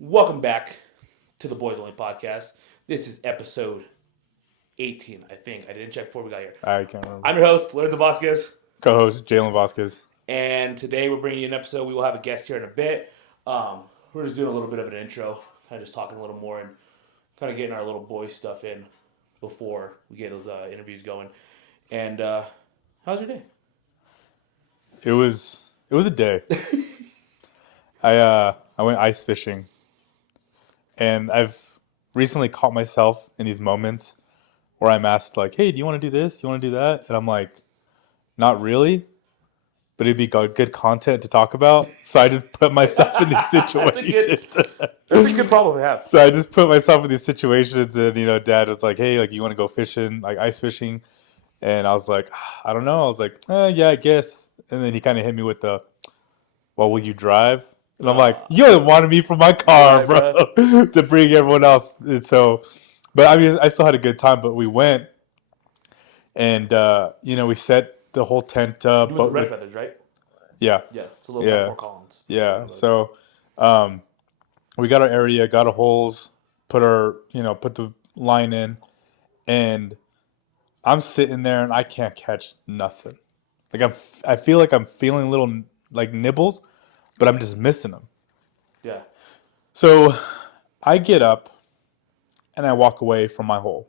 Welcome back to the Boys Only podcast. This is episode 18, I think. I didn't check before we got here. I can't remember. I'm your host, Lorenzo Vasquez, Co-host Jalen Vasquez. and today we're bringing you an episode. We will have a guest here in a bit. We're just doing a little bit of an intro, kind of just talking a little more and kind of getting our little boy stuff in before we get those interviews going. And how's your day? It was a day. I went ice fishing, and I've recently caught myself in these moments where I'm asked like, "Hey, do you want to do this? Do you want to do that?" And I'm like, "Not really." But it'd be good content to talk about. So I just put myself in these situations. That's a good problem to have. So I just put myself in these situations, and Dad was like, "Hey, like, you want to go fishing, like ice fishing?" And I was like, "I don't know." I was like, "Yeah, I guess." And then he kind of hit me with the, "Well, will you drive?" And I'm like, "You wanted me from my car, bro, to bring everyone else." And so, but I mean, I still had a good time. But we went, and we set the whole tent up. You went to Red Feathers, right? Yeah. Yeah, it's a little bit more Collins. Yeah. So, we got our area, got our holes, put the line in, and I'm sitting there and I can't catch nothing. Like I feel like I'm feeling little like nibbles, but I'm just missing them. Yeah. So I get up and I walk away from my hole.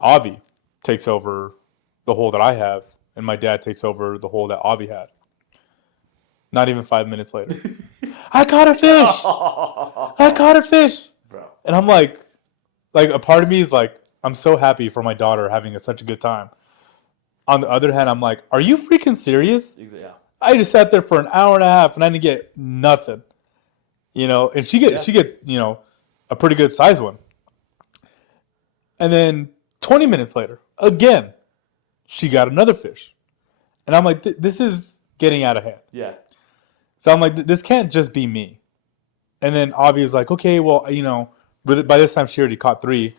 Avi takes over the hole that I have, and my dad takes over the hole that Avi had. Not even 5 minutes later, I caught a fish. I caught a fish, bro. And I'm like a part of me is like, I'm so happy for my daughter having such a good time. On the other hand, I'm like, are you freaking serious? Yeah. I just sat there for an hour and a half and I didn't get nothing. And she gets a pretty good size one. And then 20 minutes later, again, she got another fish. And I'm like, this is getting out of hand. Yeah. So I'm like, this can't just be me. And then Avi was like, okay, well, by this time she already caught 3.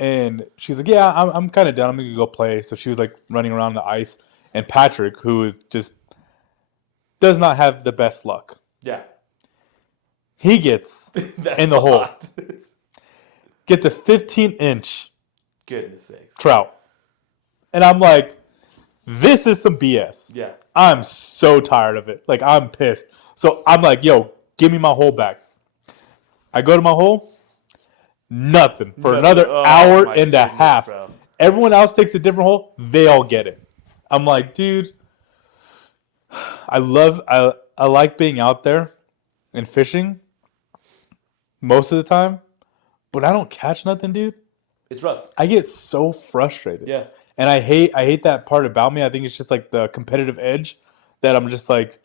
And she's like, yeah, I'm kind of done. I'm going to go play. So she was like running around the ice. And Patrick, who is just does not have the best luck. Yeah. He gets in the hole. Gets a 15-inch goodness sakes trout. And I'm like, this is some BS. Yeah. I'm so tired of it. Like, I'm pissed. So I'm like, yo, give me my hole back. I go to my hole. Nothing for another hour and a half. Bro. Everyone else takes a different hole. They all get it. I'm like, dude, I like being out there and fishing most of the time, but I don't catch nothing, dude. It's rough. I get so frustrated. Yeah. And I hate that part about me. I think it's just like the competitive edge that I'm just like,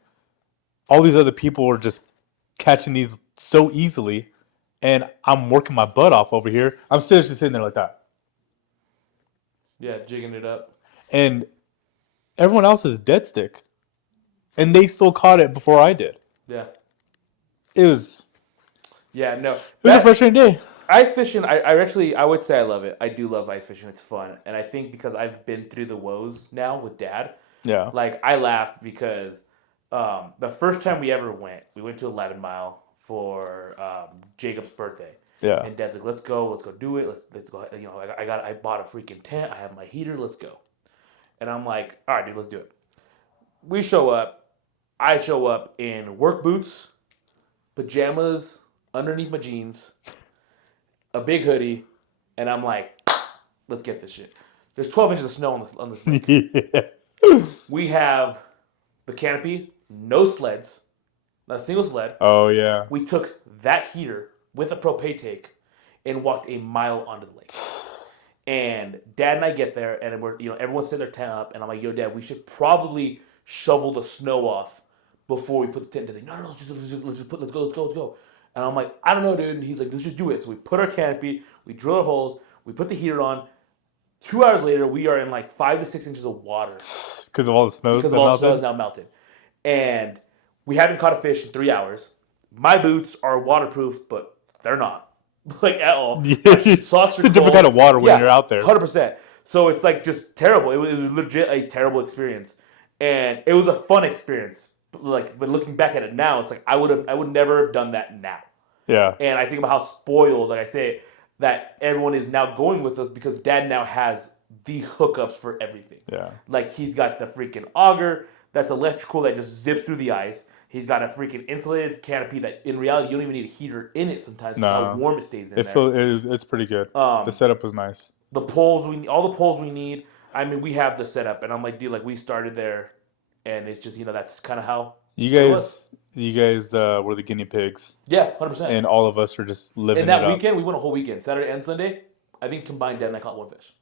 all these other people are just catching these so easily. And I'm working my butt off over here. I'm seriously sitting there like that. Yeah, jigging it up. And everyone else is dead stick. And they still caught it before I did. Yeah. It was... Yeah, no. It was a frustrating day. Ice fishing, I would say I love it. I do love ice fishing. It's fun. And I think because I've been through the woes now with Dad. Yeah. Like, I laugh because the first time we ever went, we went to 11 Mile for Jacob's birthday. Yeah. And Dad's like, let's go do it. Let's go. I bought a freaking tent. I have my heater. Let's go. And I'm like, all right, dude, let's do it. We show up. I show up in work boots, pajamas underneath my jeans, a big hoodie, and I'm like, let's get this shit. There's 12 inches of snow on this lake. Yeah. We have the canopy, no sleds. Not a single sled. Oh, yeah. We took that heater with a propane tank and walked a mile onto the lake. And Dad and I get there, and we're everyone's setting their tent up, and I'm like, yo, Dad, we should probably shovel the snow off before we put the tent in. No, let's go. And I'm like, I don't know, dude. And he's like, let's just do it. So we put our canopy, we drill our holes, we put the heater on. 2 hours later, we are in like 5 to 6 inches of water. Because of all the snow. Because all the snow is now melted. And we haven't caught a fish in 3 hours. My boots are waterproof, but they're not. Like, at all. Yeah. Socks are it's a different kind of water when you're out there. 100%. So it's like just terrible. It was legit a terrible experience. And it was a fun experience. like, but looking back at it now, it's like I would never have done that now. Yeah. And I think about how spoiled, like I say, that everyone is now going with us because Dad now has the hookups for everything. Yeah. Like he's got the freaking auger that's electrical that just zips through the ice. He's got a freaking insulated canopy that in reality you don't even need a heater in it sometimes because how warm it stays in there. It's pretty good. The setup was nice. The poles all the poles we need. I mean, we have the setup, and I'm like, dude, like we started there, and it's just that's kind of how you guys were the guinea pigs. Yeah, 100%. And all of us are just living And that it weekend, we went a whole weekend, Saturday and Sunday. I think combined, Dad and I caught one fish.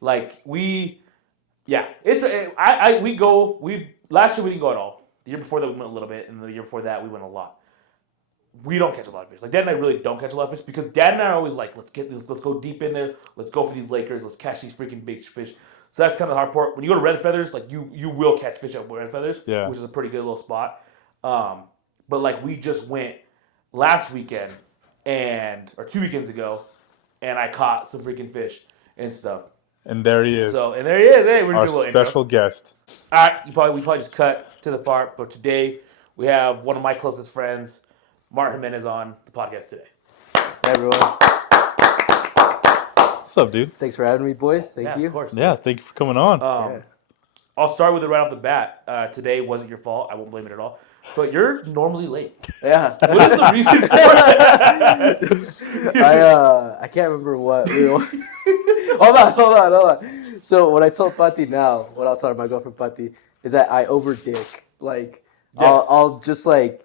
Like last year we didn't go at all. The year before that we went a little bit, and the year before that we went a lot. We don't catch a lot of fish. Like Dad and I really don't catch a lot of fish because Dad and I are always like, let's go deep in there, let's go for these Lakers, let's catch these freaking big fish. So that's kind of the hard part. When you go to Red Feathers, like you will catch fish at Red Feathers, which is a pretty good little spot. But like we just went last weekend or 2 weekends ago, and I caught some freaking fish and stuff. And there he is. And there he is. Hey, we're our doing a little special intro. Guest. All right, we probably just cut to the part, but today we have one of my closest friends, Martin Jimenez, on the podcast today. Hey everyone. What's up, dude? Thanks for having me, boys. Thank you. Of course. Yeah, thank you for coming on. I'll start with it right off the bat. Today wasn't your fault. I won't blame it at all. But you're normally late. Yeah. What is the reason for it? I can't remember what we were... Hold on. So what I told Pati now, what I'll tell my girlfriend Pati, is that I overdick. Like, I'll just like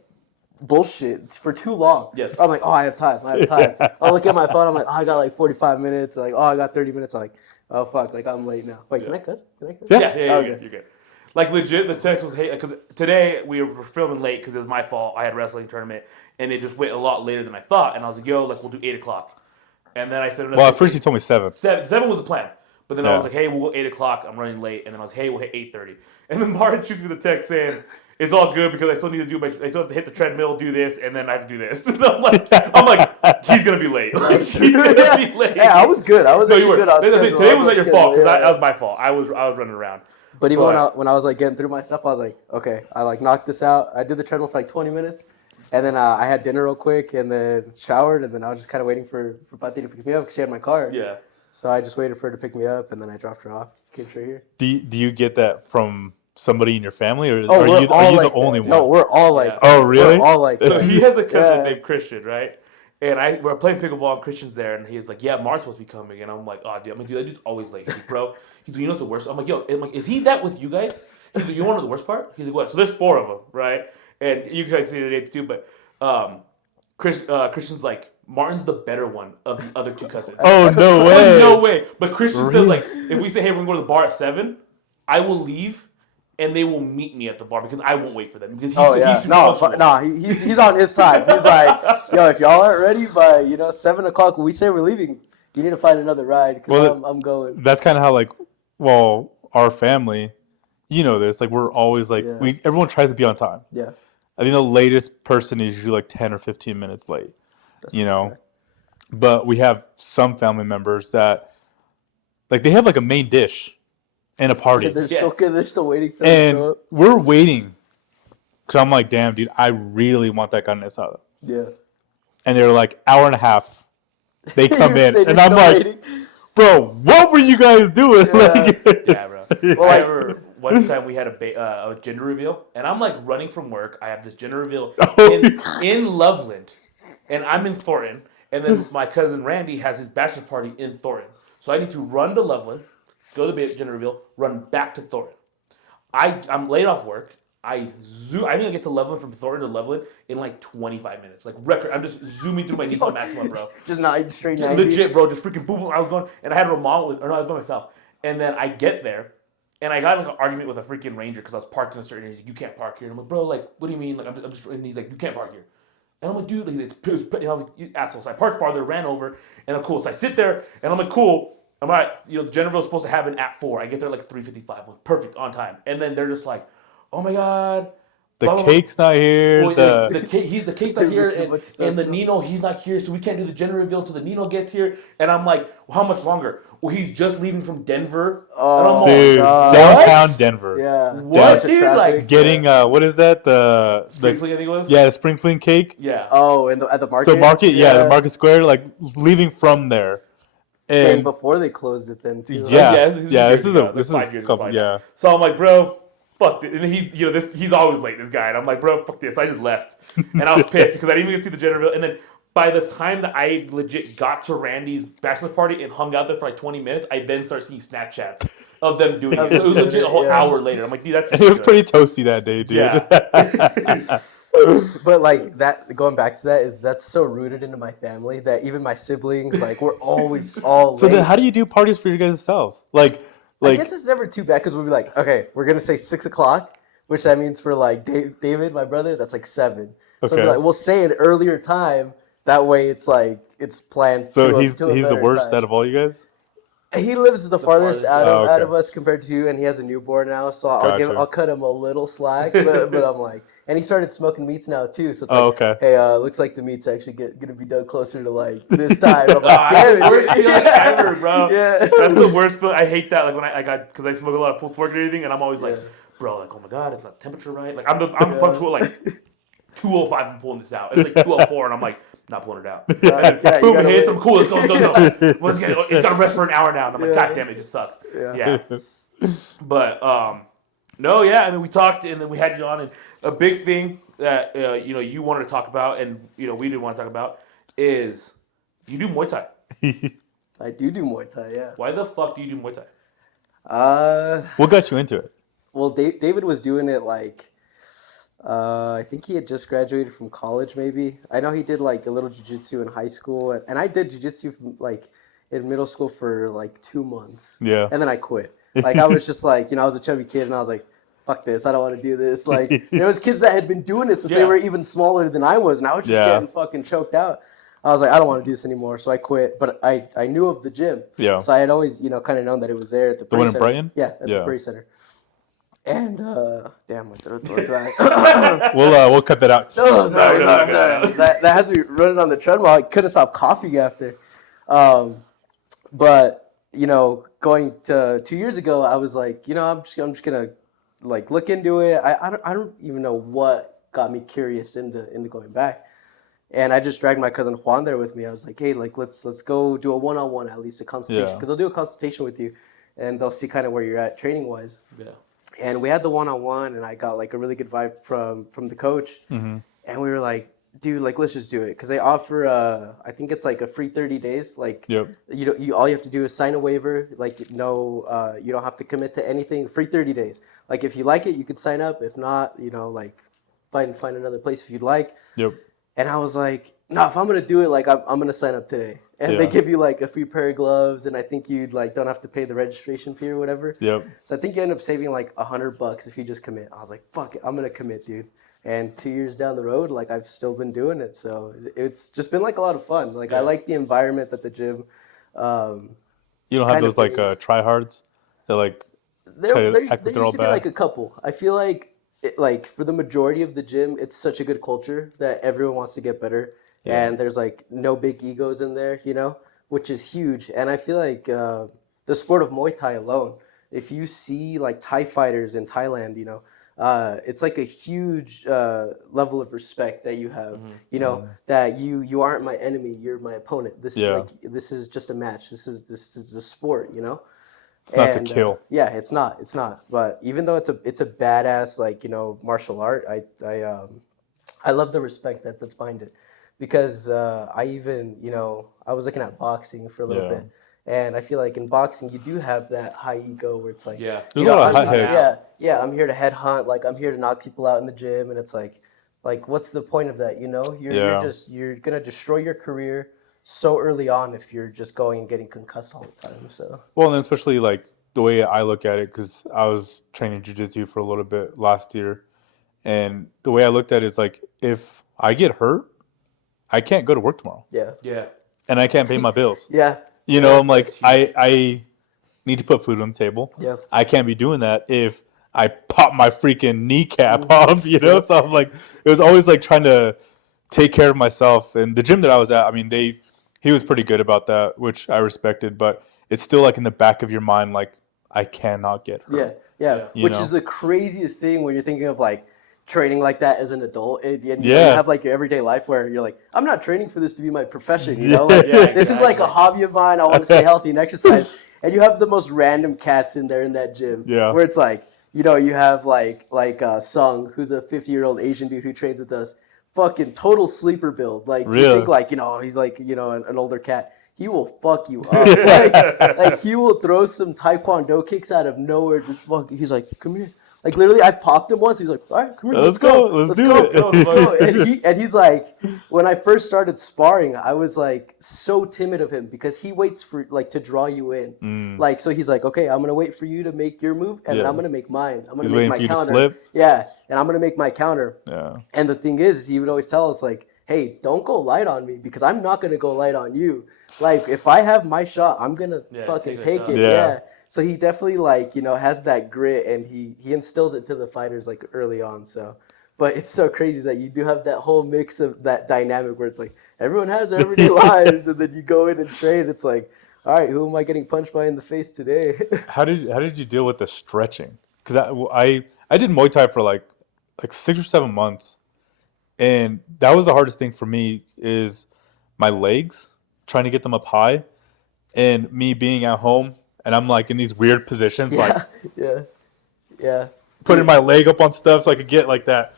bullshit for too long. Yes. I'm like, oh, I have time. I'll look at my phone. I'm like, oh, I got like 45 minutes. Like, oh, I got 30 minutes. I'm like, oh, fuck. Like, I'm late now. Wait, can I cuss? Yeah, you're good. Like, legit, the text was, hey, because today we were filming late because it was my fault. I had a wrestling tournament, and it just went a lot later than I thought. And I was like, yo, like, we'll do 8 o'clock. And then I said, well, at first you told me 7. 7 was the plan. But then I was like, hey, we'll go 8 o'clock. I'm running late. And then I was, hey, we'll hit 8:30. And then Martin shoots me the text saying, it's all good because I still have to hit the treadmill, do this, and then I have to do this. And I'm like, he's going to be late. Like, he's going to be late. Yeah, I was good. I was actually good. Today was not your fault because that was my fault. I was running around. But even when I was like getting through my stuff, I was like, okay, I like knocked this out. I did the treadmill for like 20 minutes. And then I had dinner real quick and then showered. And then I was just kind of waiting for Pati to pick me up because she had my car. Yeah. So I just waited for her to pick me up and then I dropped her off. Came straight here. Do you get that from somebody in your family, or are you the only one? No, we're all like. Oh, really? We're all like. So he has a cousin named Christian, right? And we're playing pickleball, and Christian's there, and he's like, "Yeah, Mark's supposed to be coming." And I'm like, "Oh, dude, that dude's always late." He's like, "Bro," he's like, "You know what's the worst?" I'm like, "Yo," is he that with you guys? He's like, "You want to know the worst part?" He's like, "What?" So there's 4 of them, right? And you guys see the names too, but Christian's like, Martin's the better one of the other 2 cousins. Oh, no way. No way. But Christian says, like, if we say, hey, we're going to go to the bar at 7, I will leave, and they will meet me at the bar because I won't wait for them. Because he's he's on his time. He's like, yo, if y'all aren't ready by, 7 o'clock when we say we're leaving, you need to find another ride because I'm going. That's kind of how, our family, you know this, like, we're always like, everyone tries to be on time. Yeah. I think the latest person is usually like 10 or 15 minutes late. That's but we have some family members that like they have like a main dish and a party. They're still waiting for and to we're waiting because I'm like, damn, dude, I really want that carne asada. Yeah. And they're like hour and a half. They come in and I'm like, waiting. Bro, what were you guys doing? Yeah, bro. Well, I remember one time we had a gender reveal, and I'm like running from work. I have this gender reveal in Loveland. And I'm in Thornton, and then my cousin Randy has his bachelor party in Thornton. So I need to run to Loveland, go to the gender reveal, run back to Thornton. I'm late off work. I think I get to Loveland from Thornton to Loveland in like 25 minutes. Like record. I'm just zooming through my Nissan Maxima, bro. Just not straight 90. Legit, bro. Just freaking boom. I was going, and I had a Ramon I was by myself. And then I get there, and I got in like an argument with a freaking ranger because I was parked in a certain area. He's like, you can't park here. And I'm like, bro, like, what do you mean? Like, I'm just, and he's like, you can't park here. And I'm like, dude, like, and I was like, you asshole. So I parked farther, ran over, and I'm cool. So I sit there, and I'm like, cool. I'm all right. The Jennerville's supposed to happen at 4. I get there like 3:55. I'm like, perfect, on time. And then they're just like, oh my God. The cake's not here. Well, the cake's not here, and the stuff. Nino, he's not here, so we can't do the gender reveal until the Nino gets here. And I'm like, well, how much longer? Well, he's just leaving from Denver. Oh, dude, downtown Denver. Yeah. What, dude? Like getting what is that? The Spring Fling, I think it was. Yeah, the Spring Fling cake. Yeah. Oh, and at the market. So the Market Square, like leaving from there. And before they closed it, then too. Yeah, this is 5 years ago. Yeah. So I'm like, bro, fuck it. And he's always late, this guy. And I'm like, bro, fuck this. I just left, and I was pissed because I didn't even get to see the gender reveal. And then by the time that I legit got to Randy's bachelor party and hung out there for like 20 minutes, I then started seeing Snapchats of them doing it. So it was legit a whole hour later. I'm like, dude, that's it was pretty toasty that day, dude. Yeah. But like that, going back to that, that's so rooted into my family that even my siblings, like, we're always all So late. then how do you do parties for your guys' selves? Like I guess it's never too bad because we'll be like, okay, we're gonna say 6 o'clock, which that means for like David, my brother, that's like 7. So Okay. we'll be like, we'll say an earlier time. That way, it's like it's planned. So he's to a the better worst time. out of all you guys? He lives the farthest out okay. of us compared to you, and he has a newborn now. So I'll cut him a little slack, but I'm like, and he started smoking meats now too. So it's like, okay. Hey, looks like the meat's actually gonna be done closer to like this time. I'm like, That's the worst feeling ever, bro. Yeah. That's the worst feeling. I hate that. Like when I got, because I smoke a lot of pulled pork and everything, and I'm always like, bro, like, oh my god, it's not temperature right. Like I'm punctual like 2:05. I'm pulling this out. It's like 2:04, and I'm like, not pulling it out. And then boom, it hits. I'm cool. Let's go. It's got to rest for an hour now. And I'm like, god damn it, just sucks. Yeah. But no, yeah. I mean, we talked, and then we had you on, and a big thing that you wanted to talk about, and we didn't want to talk about, is you do Muay Thai. I do Muay Thai. Yeah. Why the fuck do you do Muay Thai? What got you into it? Well, David was doing it like. I think he had just graduated from college, maybe. I know he did like a little jiu-jitsu in high school, and I did jiu-jitsu like in middle school for like 2 months. Yeah. And then I quit. Like I was just like, I was a chubby kid, and I was like, fuck this, I don't want to do this. Like there was kids that had been doing it since they were even smaller than I was, and I was just getting fucking choked out. I was like, I don't want to do this anymore, so I quit. But I knew of the gym. Yeah. So I had always, kind of known that it was there at the one in Center. Brighton? Yeah, at the Prairie Center. And damn, my throat's all dry. We'll cut that out. No, sorry. That has me running on the treadmill. I couldn't stop coughing after. But going to 2 years ago, I was like, I'm just gonna like look into it. I don't even know what got me curious into going back. And I just dragged my cousin Juan there with me. I was like, hey, like let's go do a one-on-one, at least a consultation, because they'll do a consultation with you, and they'll see kind of where you're at training wise. Yeah. And we had the one-on-one, and I got like a really good vibe from the coach. Mm-hmm. And we were like, dude, like let's just do it, because they offer I think it's like a free 30 days. Like you all you have to do is sign a waiver. Like you don't have to commit to anything. Free 30 days. Like if you like it, you could sign up. If not, like find another place if you'd like. Yep. And I was like, no, if I'm gonna do it, like I'm gonna sign up today. And they give you like a free pair of gloves, and I think you'd like don't have to pay the registration fee or whatever. Yep. So I think you end up saving like $100 if you just commit. I was like, fuck it, I'm gonna commit, dude. And 2 years down the road, like I've still been doing it. So it's just been like a lot of fun. Like I like the environment at the gym. You don't have those like tryhards that like there used to be like a couple. I feel like like for the majority of the gym, it's such a good culture that everyone wants to get better. Yeah. And there's like no big egos in there, which is huge. And I feel like the sport of Muay Thai alone, if you see like Thai fighters in Thailand, it's like a huge level of respect that you have, that you aren't my enemy, you're my opponent. This is just a match. This is a sport, It's not to kill. Yeah, it's not. But even though it's a badass martial art, I love the respect that's behind it. Because I even, I was looking at boxing for a little bit. And I feel like in boxing, you do have that high ego where it's like, there's a lot of hot heads. I'm here to headhunt. Like, I'm here to knock people out in the gym. And it's like what's the point of that, You're going to destroy your career so early on if you're just going and getting concussed all the time. So Well, and especially like the way I look at it, because I was training jiu-jitsu for a little bit last year. And the way I looked at it is like, if I get hurt, I can't go to work tomorrow. Yeah. And I can't pay my bills. Yeah. I'm like, I need to put food on the table. Yeah. I can't be doing that if I popped my freaking kneecap off, you know? So I'm like, it was always like trying to take care of myself. And the gym that I was at, I mean, he was pretty good about that, which I respected, but it's still like in the back of your mind, like, I cannot get hurt. Yeah. You Which know? is the craziest thing when you're thinking of like training like that as an adult, and you know, you Yeah. have like your everyday life where you're like, I'm not training for this to be my profession, you know, like this is like a hobby of mine. I want to stay healthy and exercise, and you have the most random cats in there in that gym, where it's like, you know, you have like Sung, who's a 50-year-old Asian dude who trains with us, fucking total sleeper build. Like you think like, you know, he's like, you know, an older cat. He will fuck you up. Like he will throw some taekwondo kicks out of nowhere. Just fucking. He's like, come here. Like literally, I popped him once. He's like, all right, come here, let's go. Let's do it. And he's like, when I first started sparring, I was like so timid of him because he waits for like to draw you in. Like so, he's like, okay, I'm gonna wait for you to make your move, and then I'm gonna make mine. I'm gonna make my counter. Yeah, and I'm gonna make my counter. Yeah. And the thing is, he would always tell us like, hey, don't go light on me because I'm not gonna go light on you. Like if I have my shot, I'm gonna fucking take it. Yeah. So he definitely like, you know, has that grit, and he instills it to the fighters like early on. So, but it's so crazy that you do have that whole mix of that dynamic where it's like everyone has their everyday lives, and then you go in and train. It's like, all right, who am I getting punched by in the face today? How did you deal with the stretching? Because I did Muay Thai for like 6 or 7 months, and that was the hardest thing for me is my legs, trying to get them up high, and me being at home. And I'm like in these weird positions, like putting my leg up on stuff so I could get like that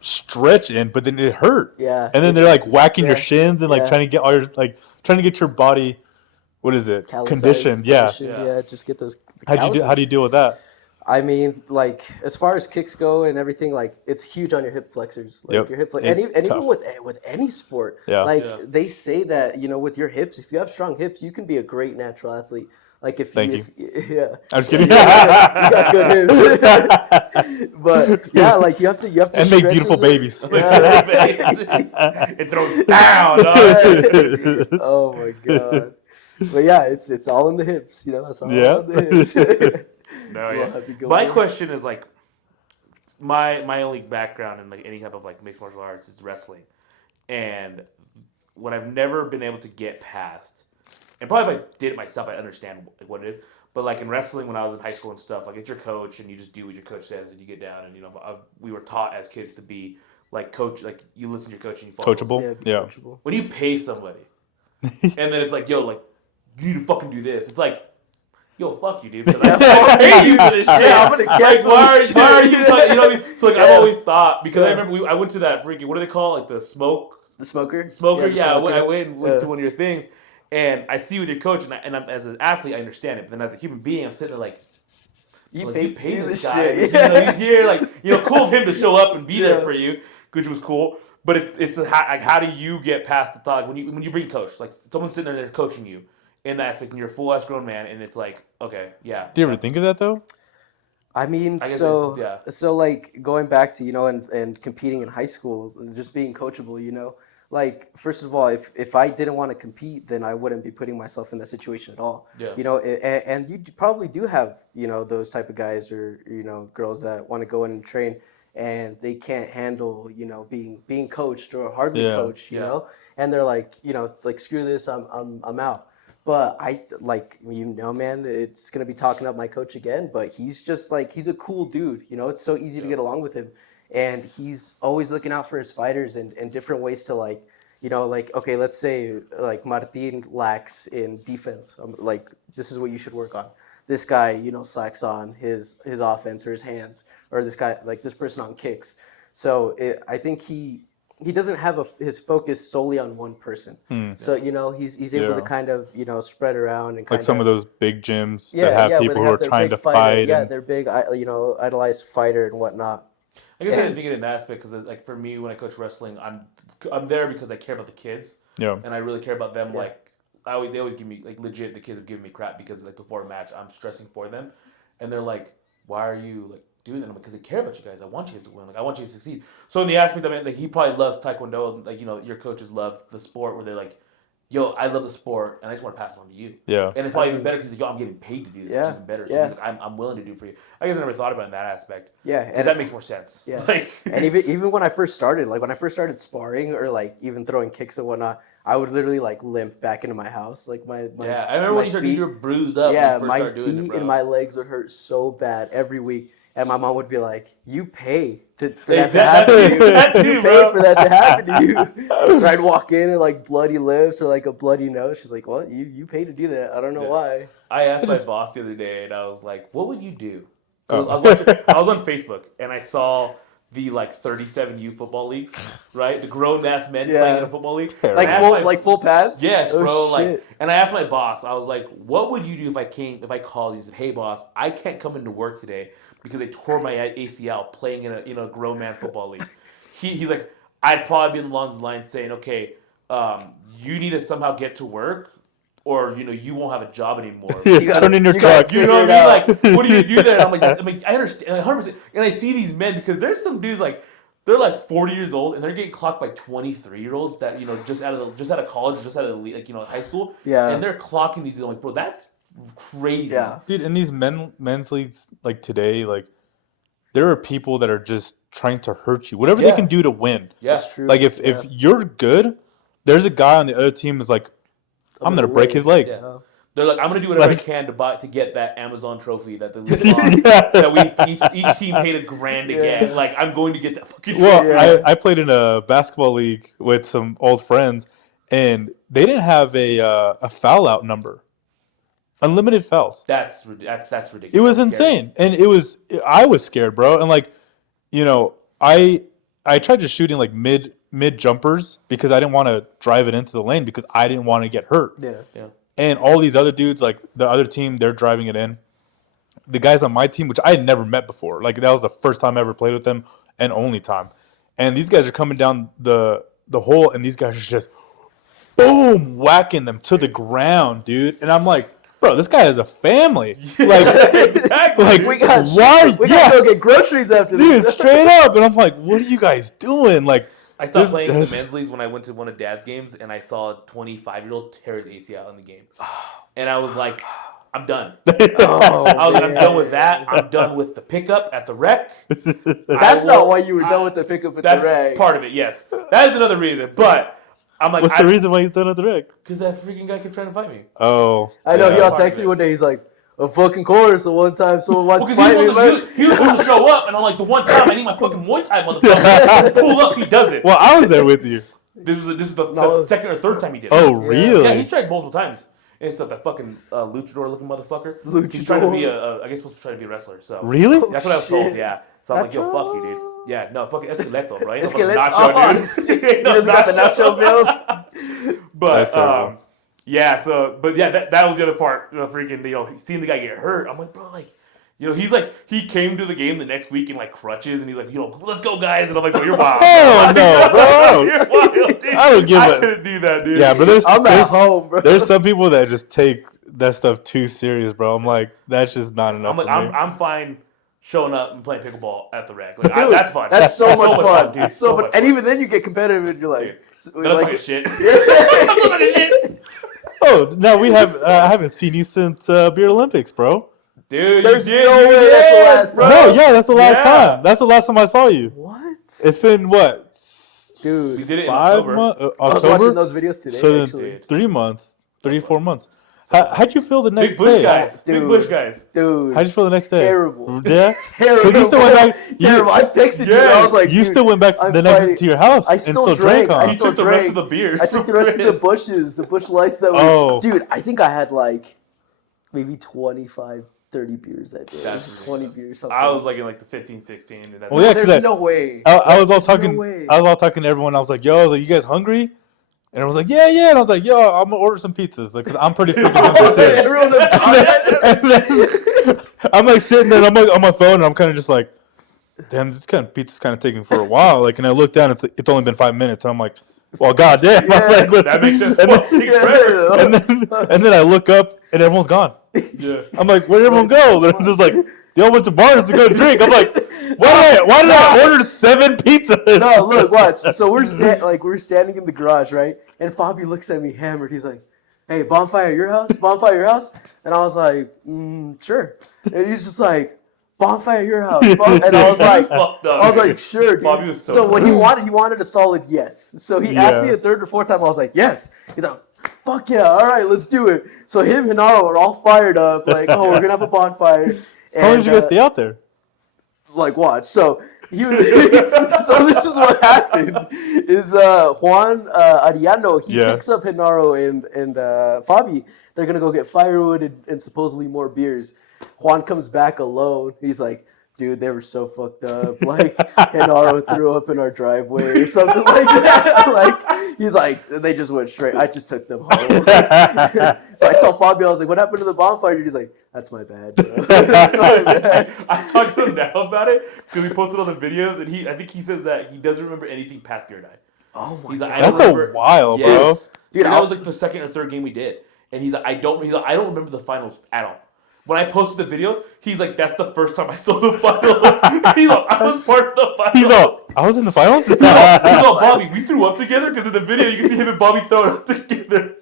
stretch in, but then it hurt. Yeah. And then they're like whacking your shins and like trying to get all your trying to get your body, what is it? Conditioned. Yeah. Just get those. How do you deal with that? I mean, like as far as kicks go and everything, like it's huge on your hip flexors. Like your hip flexors, and even with any sport, they say that, you know, with your hips, if you have strong hips, you can be a great natural athlete. Like if I'm just kidding. You got good hips. But yeah, like you have to and make beautiful babies. It throws down. Oh my god. But yeah, it's all in the hips, you know. That's all in the hips. My question is like, my only background in like any type of like mixed martial arts is wrestling, and what I've never been able to get past, and probably if I did it myself, I understand what it is. But like in wrestling, when I was in high school and stuff, like it's your coach, and you just do what your coach says, and you get down. And you know, we were taught as kids to be like coach, like you listen to your coach and you follow. Coachable. Yeah. Coachable. When you pay somebody, and then it's like, yo, like you need to fucking do this. It's like, yo, fuck you, dude. Because I pay you for this shit. I'm gonna get like, why are you talking? You know what I mean? So like, I've always thought, because I remember I went to that freaking, what do they call it? Like the smoker. Yeah, I went to one of your things, and I see with your coach, and I'm, as an athlete, I understand it. But then as a human being, I'm sitting there like, you pay this guy. You know, he's here, like, you know, cool of him to show up and be there for you, which was cool. But it's like, how do you get past the thought when you bring coach, like someone's sitting there coaching you in that aspect, and you're a full ass grown man, and it's like, okay, yeah. Do you ever think of that though? I mean, so like going back to, you know, and competing in high school, just being coachable, you know, like first of all, if I didn't want to compete, then I wouldn't be putting myself in that situation at all. Yeah. You know, and you probably do have, you know, those type of guys or, you know, girls that want to go in and train, and they can't handle, you know, being coached or hardly coached, you know, and they're like, you know, like screw this, I'm out. But I, like, you know, man, it's going to be talking up my coach again, but he's just like, he's a cool dude, you know, it's so easy to get along with him. And he's always looking out for his fighters and different ways to, like, you know, like, okay, let's say like Martin lacks in defense. Like, this is what you should work on. This guy, you know, slacks on his offense or his hands, or this guy, like this person on kicks. So I think he doesn't have his focus solely on one person. So, you know, he's able to kind of, you know, spread around and kind like some of those big gyms that have people who are trying to fight. Yeah, they're big, you know, idolized fighter and whatnot. I guess I didn't think it in that aspect because, like, for me, when I coach wrestling, I'm there because I care about the kids. Yeah. And I really care about them. Yeah. Like, they always give me, like, legit, the kids have given me crap because, like, before a match, I'm stressing for them. And they're like, why are you, like, doing that? I'm like, because I care about you guys. I want you guys to win. Like, I want you to succeed. So in the aspect of it, like, he probably loves Taekwondo. Like, you know, your coaches love the sport where they're like, yo, I love the sport, and I just want to pass it on to you. Yeah. And it's probably even better because yo, I'm getting paid to do this. Yeah. It's even better. So Yeah. he's like, I'm willing to do it for you. I guess I never thought about it in that aspect. Yeah, And that makes more sense. Yeah. Like, and even when I first started, like when I first started sparring or like even throwing kicks and whatnot, I would literally like limp back into my house. Like my yeah, I remember when you were bruised up. Yeah, when you first my started doing it, feet bro. and my legs would hurt so bad every week. And my mom would be like, "You pay for that to happen to you. That too, You bro. pay for that to happen to you." Or I'd walk in and like bloody lips or like a bloody nose. She's like, "Well, you pay to do that. I don't know why." I asked my boss the other day, and I was like, "What would you do?" Oh. I was on Facebook, and I saw the like 37U football leagues, right? The grown ass men playing in a football league. Terrible. Like I asked full, my- like full pads. Yes, Oh, bro. Like, shit. and I asked my boss, I was like, "What would you do if I called you and said, hey, boss, I can't come into work today because I tore my ACL playing in a grown man football league." He's like, I'd probably be along the line saying, okay, you need to somehow get to work, or you won't have a job anymore. Yeah, turn in your truck. You know what I mean? Like, what do you do there? And I'm like, I understand 100%. And I see these men because there's some dudes like they're like 40 years old and they're getting clocked by 23-year-olds that just out of college, or just out of high school. Yeah. And they're clocking these. I'm like, bro, that's crazy. Yeah. Dude, in these men's leagues like today, like there are people that are just trying to hurt you. Whatever they Yeah. can do to win. Yeah. That's true. Like if you're good, there's a guy on the other team is like, I'm gonna break his leg. Yeah. They're like, I'm gonna do whatever Like- I can to get that Amazon trophy that the league lost, Yeah. that we each team paid $1,000 to get. Like, I'm going to get that fucking trophy. Well, Yeah. I played in a basketball league with some old friends, and they didn't have a foul out number, unlimited fouls. That's ridiculous. It was That's scary. insane, and I was scared, bro. And like, I tried to shoot in like mid jumpers because I didn't want to drive it into the lane because I didn't want to get hurt. Yeah. And all these other dudes, like the other team, they're driving it in. The guys on my team, which I had never met before, like that was the first time I ever played with them and only time. And these guys are coming down the hole, and these guys are just boom whacking them to the ground, dude. And I'm like, bro, this guy has a family. Like, Exactly. like We got why? we gotta go get groceries after Dude, this. straight up. And I'm like, what are you guys doing? Like, I stopped this- playing in the men's leagues when I went to one of Dad's games and I saw a 25-year-old tear his ACL in the game, and I was like, I'm done. Oh, I was like, I'm man. done with that. I'm done with the pickup at the rec. That's not why you were done with the pickup at the That's rag. part of it. Yes, that is another reason. But I'm like, What's the reason why he's done at the rig? Because that freaking guy kept trying to fight me. Oh. I know. yeah. He all Part of texted it. me one day. He's like, "A fucking course." The one time someone wants to Because fight me, he was supposed to show up, and I'm like, the one time I need my fucking Muay Thai motherfucker. Pull up, he does it. Well, I was there with you. This is the No. second or third time he did it. Oh, really? Yeah, he's tried multiple times. And stuff, that fucking luchador-looking motherfucker. He's trying to be I guess supposed to try to be a wrestler. So Really? that's what I was shit. told. Yeah. So I'm like, yo, fuck you, dude. Yeah, no, fucking Esqueleto, bro. Ain't no fucking Esqueleto? nacho, dude. Oh, shit. He doesn't got the nacho build? But That's terrible. yeah, that was the other part. Freaking, seeing the guy get hurt. I'm like, bro, like, he's like, he came to the game the next week in like crutches, and he's like, let's go, guys. And I'm like, bro, you're wild. Hell no, bro. You're wild, dude. I don't give I a- couldn't do that, dude. Yeah, but I'm at home, bro. there's some people that just take that stuff too serious, bro. I'm like, that's just not enough I'm like, for me. I'm fine showing up and playing pickleball at the rec. Like, Dude, that's fun. That's so much fun, dude. So much, and even then you get competitive, and you're like, Then I'm talking shit. I'm Yeah. talking shit. Oh, no, we have. I haven't seen you since Beer Olympics, bro. Dude, There's you did, no you way did, that's the last bro. time. No, yeah, that's the last Yeah. time. That's the last time I saw you. What, It's been what? dude? We did it in 5 October. months? I was watching October. those videos today. So then actually, 3 months, 4 months. How'd you feel the Big next Bush day? guys. Big Dude. Bush guys. dude, How'd you feel the next day? Terrible. Yeah. terrible. Because you still went back. Terrible. I texted you. I was like, You dude, still went back I'm the next fighting- to your house I and still still drank drank. on. He still took the rest drank. of the beers. I took the rest of the bush lights that we. Oh. Dude, I think I had like maybe 25, 30 beers that day. That's 20 ridiculous. beers. Something. I was like in like the 15, 16. And that's Well, yeah, 'cause There's I- no way. I was all There's no talking. way. I was all talking to everyone. I was like, "Yo, you guys hungry?" And everyone was like, "Yeah, yeah." And I was like, "Yo, I'm gonna order some pizzas, like, cause I'm pretty freaking hungry too." Everyone was And then I'm like sitting there, I'm like on my phone, and I'm kind of just like, "Damn, this kind of pizza's kind of taking for a while." Like, and I look down, it's only been 5 minutes, and I'm like, "Well, goddamn." Yeah, I'm like, what- that makes sense. And Well, then, take forever. and then I look up, and everyone's gone. Yeah. I'm like, "Where'd everyone go?" They're just like They all went to bars to go drink. I'm like, why did I order 7 pizzas? No, look, watch. So we're standing in the garage, right? And Fabi looks at me hammered. He's like, "Hey, bonfire at your house? Bonfire at your house?" And I was like, "Sure." And he's just like, "Bonfire at your house?" And I was like, "Sure, dude." Bobby was So what he wanted a solid yes. So he asked me a third or fourth time. I was like, "Yes." He's like, "Fuck yeah, all right, let's do it." So him and Hinaro are all fired up, like, "Oh, we're gonna have a bonfire." How long did you guys stay out there? Like, watch. So he was. So this is what happened. Is Juan Ariano? He picks up Hinaro and Fabi. They're gonna go get firewood and supposedly more beers. Juan comes back alone. He's like, "Dude, they were so fucked up. Like, Hinaro threw up in our driveway or something like that." Like, he's like, "They just went straight. I just took them home." So I tell Fabio, I was like, "What happened to the bonfire?" Dude, he's like, "That's my bad, bro. That's my bad." I talked to him now about it because we posted all the videos, and I think he says that he doesn't remember anything past beer night. Oh my God. God. That's a while, bro. Dude, that was like the second or third game we did. And he's like, I don't remember the finals at all. When I posted the video, he's like, "That's the first time I saw the finals." He's like, "I was part of the finals." He's all, "I was in the finals?" He's all, "Bobby, we threw up together?" Because in the video, you can see him and Bobby throwing up together.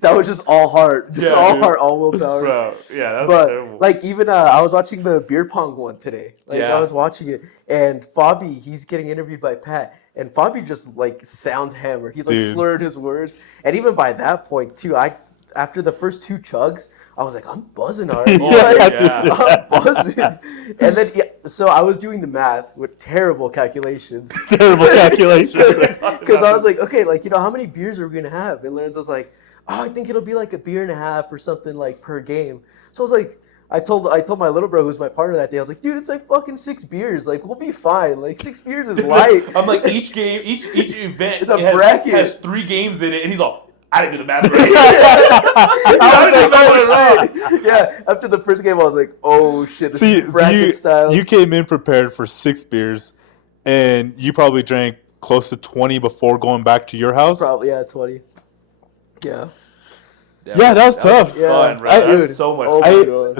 That was just all heart. Heart, all willpower. Bro, yeah, that was terrible. Like, even I was watching the beer pong one today. Like, I was watching it, and Fabi, he's getting interviewed by Pat, and Fabi just, like, sounds hammered. He's, like, slurred his words. And even by that point, too, after the first 2 chugs, I was like, "I'm buzzing already." I'm buzzing. And then, so I was doing the math with terrible calculations. Because I was like, "Okay, like, how many beers are we going to have?" And Lorenzo's like, "Oh, I think it'll be like a beer and a half or something, like, per game." So I was like, I told my little bro, who's my partner that day, I was like, "Dude, it's like fucking 6 beers. Like, we'll be fine. Like, 6 beers is light." I'm like, each event it's a bracket. has 3 games in it, and he's all, "I didn't do the math right." Yeah, after the first game, I was like, "Oh shit, this is bracket style." You came in prepared for 6 beers, and you probably drank close to 20 before going back to your house. Probably, 20. Yeah. Yeah, that was tough. Fun, right? That was so much fun.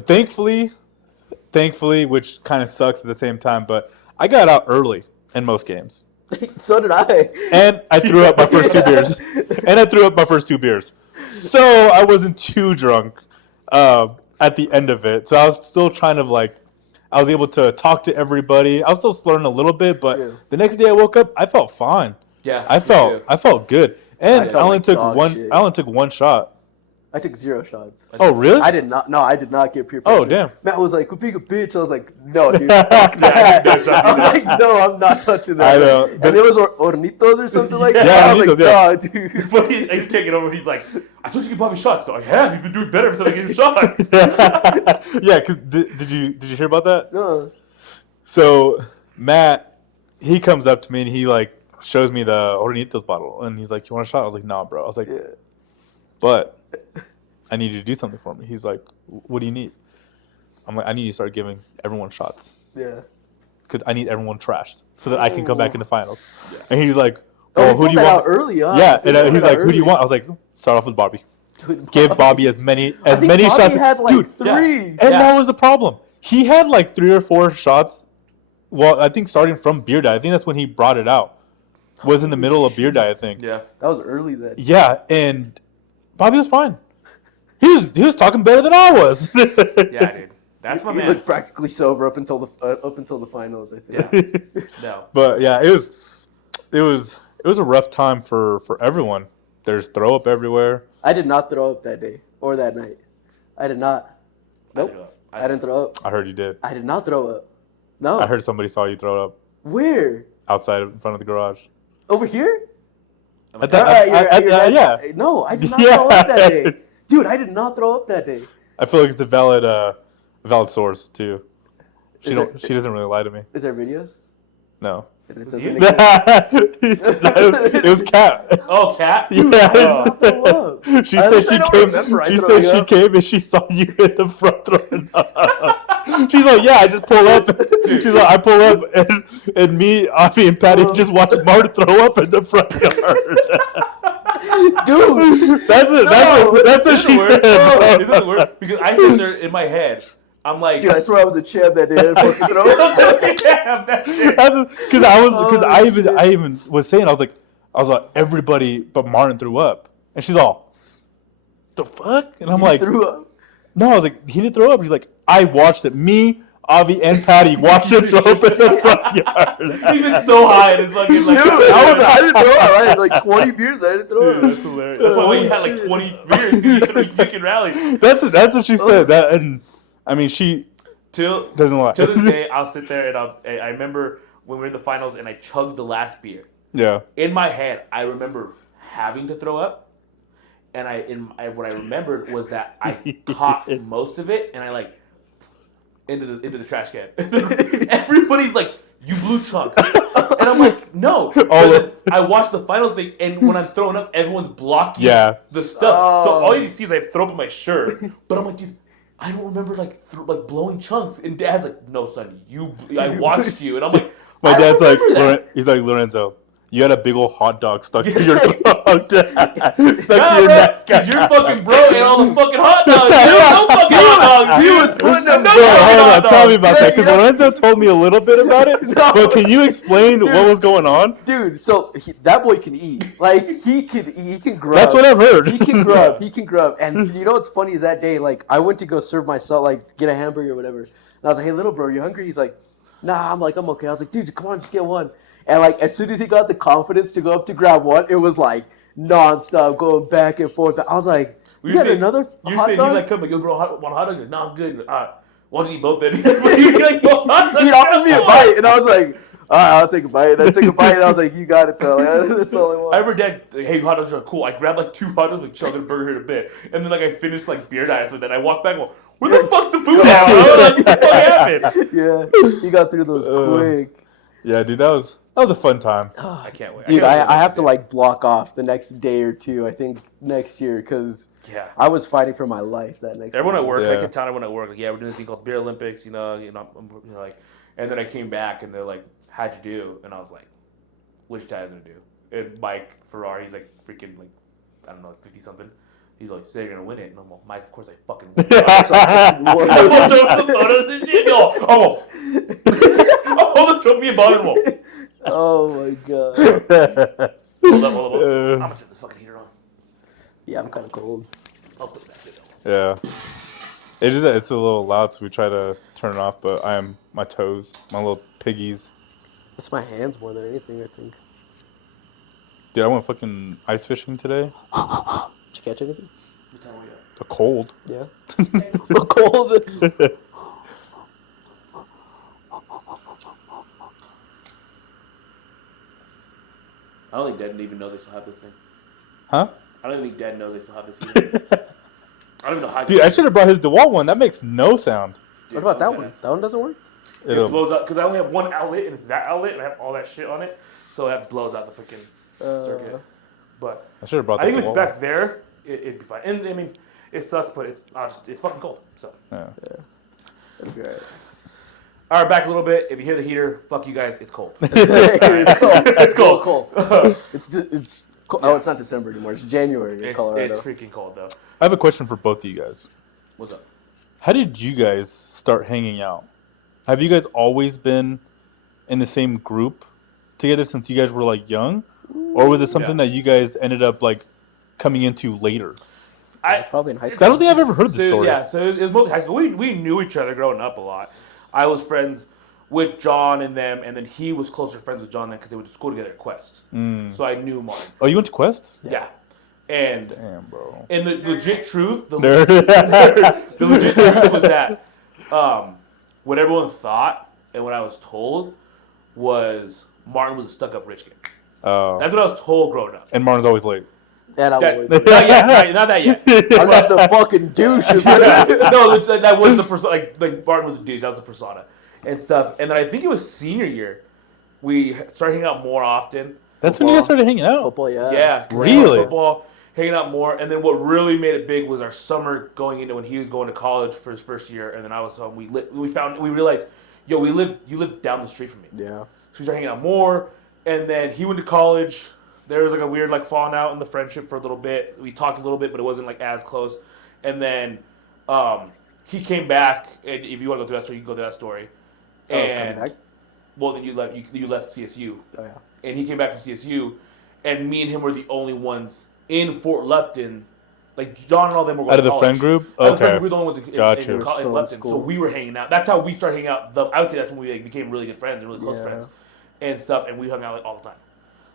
Thankfully, which kind of sucks at the same time, but I got out early in most games. So did I. And I threw up my first 2 beers. So I wasn't too drunk at the end of it. So I was still trying to, like, I was able to talk to everybody. I was still slurring a little bit, but the next day I woke up, I felt fine. Yeah. I felt good. And I only took one shot. I took 0 shots. Oh, really? I did not get peer pressure. Oh, damn. Matt was like, "We're being a bitch." I was like, "No, dude, fuck that." I was like, "No, I'm not touching that." I know. And it was Hornitos or something like that. Yeah, I was like, "No, dude." But I just can't get over. He's like, "I told you you Bobby shots." So I have. You've been doing better until I get your shots. Yeah, because did you hear about that? No. So Matt, he comes up to me and he, like, shows me the Hornitos bottle, and he's like, "You want a shot?" I was like, "Nah, bro." I was like, "But I need you to do something for me." He's like, "What do you need?" I'm like, "I need you to start giving everyone shots." Yeah. Because I need everyone trashed so that I can come back in the finals. Yeah. And he's like, "Oh, who do you want?" Out early, huh? Yeah, and he's like, "Who do you want?" I was like, "Start off with Bobby. Give Bobby as many shots." Had like Dude, 3. And that was the problem. He had like 3 or 4 shots. Well, I think starting from beer diet. I think that's when he brought it out. Was in the middle of beer diet, I think. Yeah. That was early then. Yeah, and Bobby was fine. He was talking better than I was. Yeah, dude. That's my man. He looked practically sober up until the finals, I think. Yeah. No. But yeah, it was a rough time for everyone. There's throw up everywhere. I did not throw up that day or that night. I did not. Nope. I didn't throw up. I heard you did. I did not throw up. No. I heard somebody saw you throw up. Where? Outside in front of the garage. Over here? Yeah. No, I did not throw up that day. Dude, I did not throw up that day. I feel like it's a valid source too. She doesn't really lie to me. Is there videos? No. It doesn't exist. It was Kat. Oh, Kat? Dude, I did not throw up. She said she came and she saw you in the front throwing up. She's like, "Yeah, I just pull up." She's like, "I pull up and me, Avi, and Patty just watch Marta throw up in the front yard." Dude, that's what she said. No, it doesn't work because I sit there in my head. I'm like, dude, I swear I was a champ that day. I fucking throw. Because I even was saying, I was like, everybody but Martin threw up, and she's all, the fuck? And I'm He like, threw up. no, I was like, he didn't throw up. He's like, I watched it. Me, Avi, and Patty watched it throw up in the front yard. He's been so high in his fucking like. Dude, I didn't throw up. I had like 20 beers. I didn't throw up. Dude, that's hilarious. That's why you had like 20 beers. You can rally. That's what she said. That, and I mean, she doesn't lie. To this day, I'll sit there and I remember when we were in the finals and I chugged the last beer. Yeah. In my head, I remember having to throw up, and what I remembered was that I caught most of it, and I like into the trash can. Everybody's like, "You blew chunks," and I'm like, "No." I watched the finals thing, and when I'm throwing up, everyone's blocking the stuff. So all you see is I throw up in my shirt, but I'm like, dude. I don't remember like blowing chunks, and Dad's like, "No, son, I watched you," and I'm like, my dad's like, he's like, Lorenzo, you had a big old hot dog stuck to your neck. You're fucking bro ate all the fucking hot dogs. There was no fucking hot dogs. He was putting them. Hold on, tell me about that, because Lorenzo told me a little bit about it. No. But can you explain what was going on? Dude, so that boy can eat. Like, he can grub. That's what I've heard. He can grub. And you know what's funny is that day, like, I went to go serve myself, like, get a hamburger or whatever. And I was like, hey, little bro, you hungry? He's like, nah. I'm like, I'm okay. I was like, dude, come on, just get one. And, like, as soon as he got the confidence to go up to grab one, it was, like, nonstop going back and forth. I was like, you got another hot dog? You like, come, yo, bro, want a hot dog? No, I'm good. Why don't you eat both then? He offered me a bite, and I was like, all right, I'll take a bite. And I took a bite, and I was like, you got it, though. Like, that's all I want. I remember Dad, hey, hot dogs are cool. I grabbed, like, 2 hot dogs, like, chugging a burger here in a bit. And then, like, I finished, like, beer diets with that. I walked back and go, where the fuck's the food at, bro? Like, what the fuck happened? Yeah, he got through those quick. Yeah, dude, that was a fun time. I can't wait. Dude, I have to, like, block off the next day or two, I think, next year, because I was fighting for my life that next Everyone week. at work, I kept telling everyone at work, like, we're doing this thing called Beer Olympics, like, and then I came back and they're like, how'd you do? And I was like, which guy's gonna do? And Mike Ferrari, he's like freaking, like, I don't know, like 50 something. He's like, so you're gonna win it? And I'm like, Mike, of course I fucking win. I pulled those photos and shit. I'll hold the trophy and bottom of them. Oh my god. Hold up. I'm gonna turn this fucking heater on. Yeah, I'm kind of cold. I'll put it back there. Yeah. It's a little loud, so we try to turn it off, but my toes, my little piggies. It's my hands more than anything, I think. Dude, I went fucking ice fishing today. Did you catch anything? A cold. Yeah. A cold. I don't think Dad even knows they still have this thing. Huh? I don't think Dad knows they still have this heater. I don't even know how. Dude, I should have brought his DeWalt one. That makes no sound. What about that one? That one doesn't work? It blows out because I only have one outlet and it's that outlet and I have all that shit on it, so that blows out the freaking circuit. But I should have brought. I think if it's back there, it'd be fine. And I mean, it sucks, but it's fucking cold. So yeah. That'd be alright. All right, back a little bit. If you hear the heater, fuck you guys. It's cold. It's cold. It's cold. It's cold. Oh, it's not December anymore. It's January in Colorado. It's freaking cold though. I have a question for both of you guys. What's up? How did you guys start hanging out? Have you guys always been in the same group together since you guys were like young, or was it something that you guys ended up like coming into later? Probably in high school. I don't think I've ever heard this story. Yeah, so it was mostly high school. We knew each other growing up a lot. I was friends with John and them, and then he was closer friends with John then because they went to school together at Quest. So I knew Martin. Oh, you went to Quest? Yeah. And damn, bro. And the legit truth, the legit truth was that what everyone thought and what I was told was Martin was a stuck-up rich kid. Oh. That's what I was told growing up. And Martin's always late. And I'm always late. Not yet. Not that yet. I'm just a fucking douche. No, that wasn't the persona. Like Martin was a douche. That was the persona and stuff. And then I think it was senior year. We started hanging out more often. That's when you guys started hanging out? Football, yeah. Yeah. Really? Football, hanging out more. And then what really made it big was our summer going into when he was going to college for his first year. And then I was home. We realized, you live down the street from me. Yeah. So we started hanging out more. And then he went to college. There was like a weird like falling out in the friendship for a little bit. We talked a little bit, but it wasn't like as close. And then he came back, and if you want to go through that story, you can go through that story. And back? well, then you left CSU. Oh yeah. And he came back from CSU, and me and him were the only ones in Fort Lupton. Like John and all them were going Out of to the college. friend group? Out of the Okay. friend group, we were the only ones in Gotcha. Lupton. So we were hanging out. That's how we started hanging out. I would say that's when we became really good friends and really close friends and stuff. And we hung out like all the time.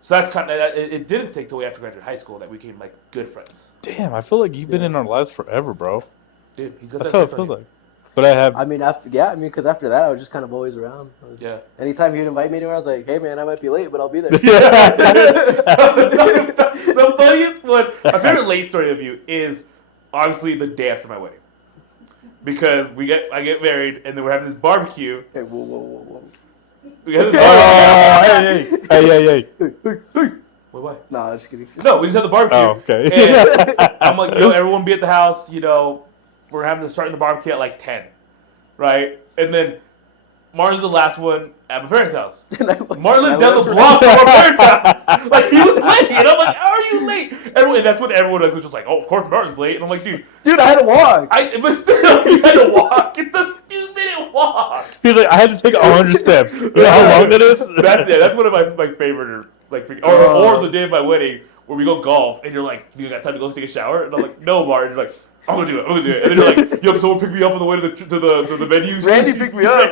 So that's kind of it. Didn't take till after graduated high school that we became like good friends. Damn, I feel like you've been in our lives forever, bro. Dude, he's got That's that how it feels like. But I have. Because after that, I was just kind of always around. Anytime he would invite me anywhere, I was like, hey, man, I might be late, but I'll be there. The funniest one, my favorite late story of you is obviously the day after my wedding. Because I get married, and then we're having this barbecue. Hey, whoa. We got this Hey. What? Nah, I'm just kidding. No, we just had the barbecue. Oh, okay. And I'm like, everyone be at the house, we're having to start the barbecue at like 10, right? And then Martin's the last one at my parents' house. Martin lives down the block from our parents' house. Like, he was late. And I'm like, how are you late? And that's when everyone was just like, oh, of course Martin's late. And I'm like, dude, I had to walk. But still, you had to walk. It's a 2-minute walk. He's like, I had to take 100 steps. You know how long that is? That's one of my favorite, or the day of my wedding where we go golf and you're like, you got time to go take a shower? And I'm like, no, Martin. You're like, I'm gonna do it. And then you're like, yo, someone pick me up on the way to the venue. Randy picked me up.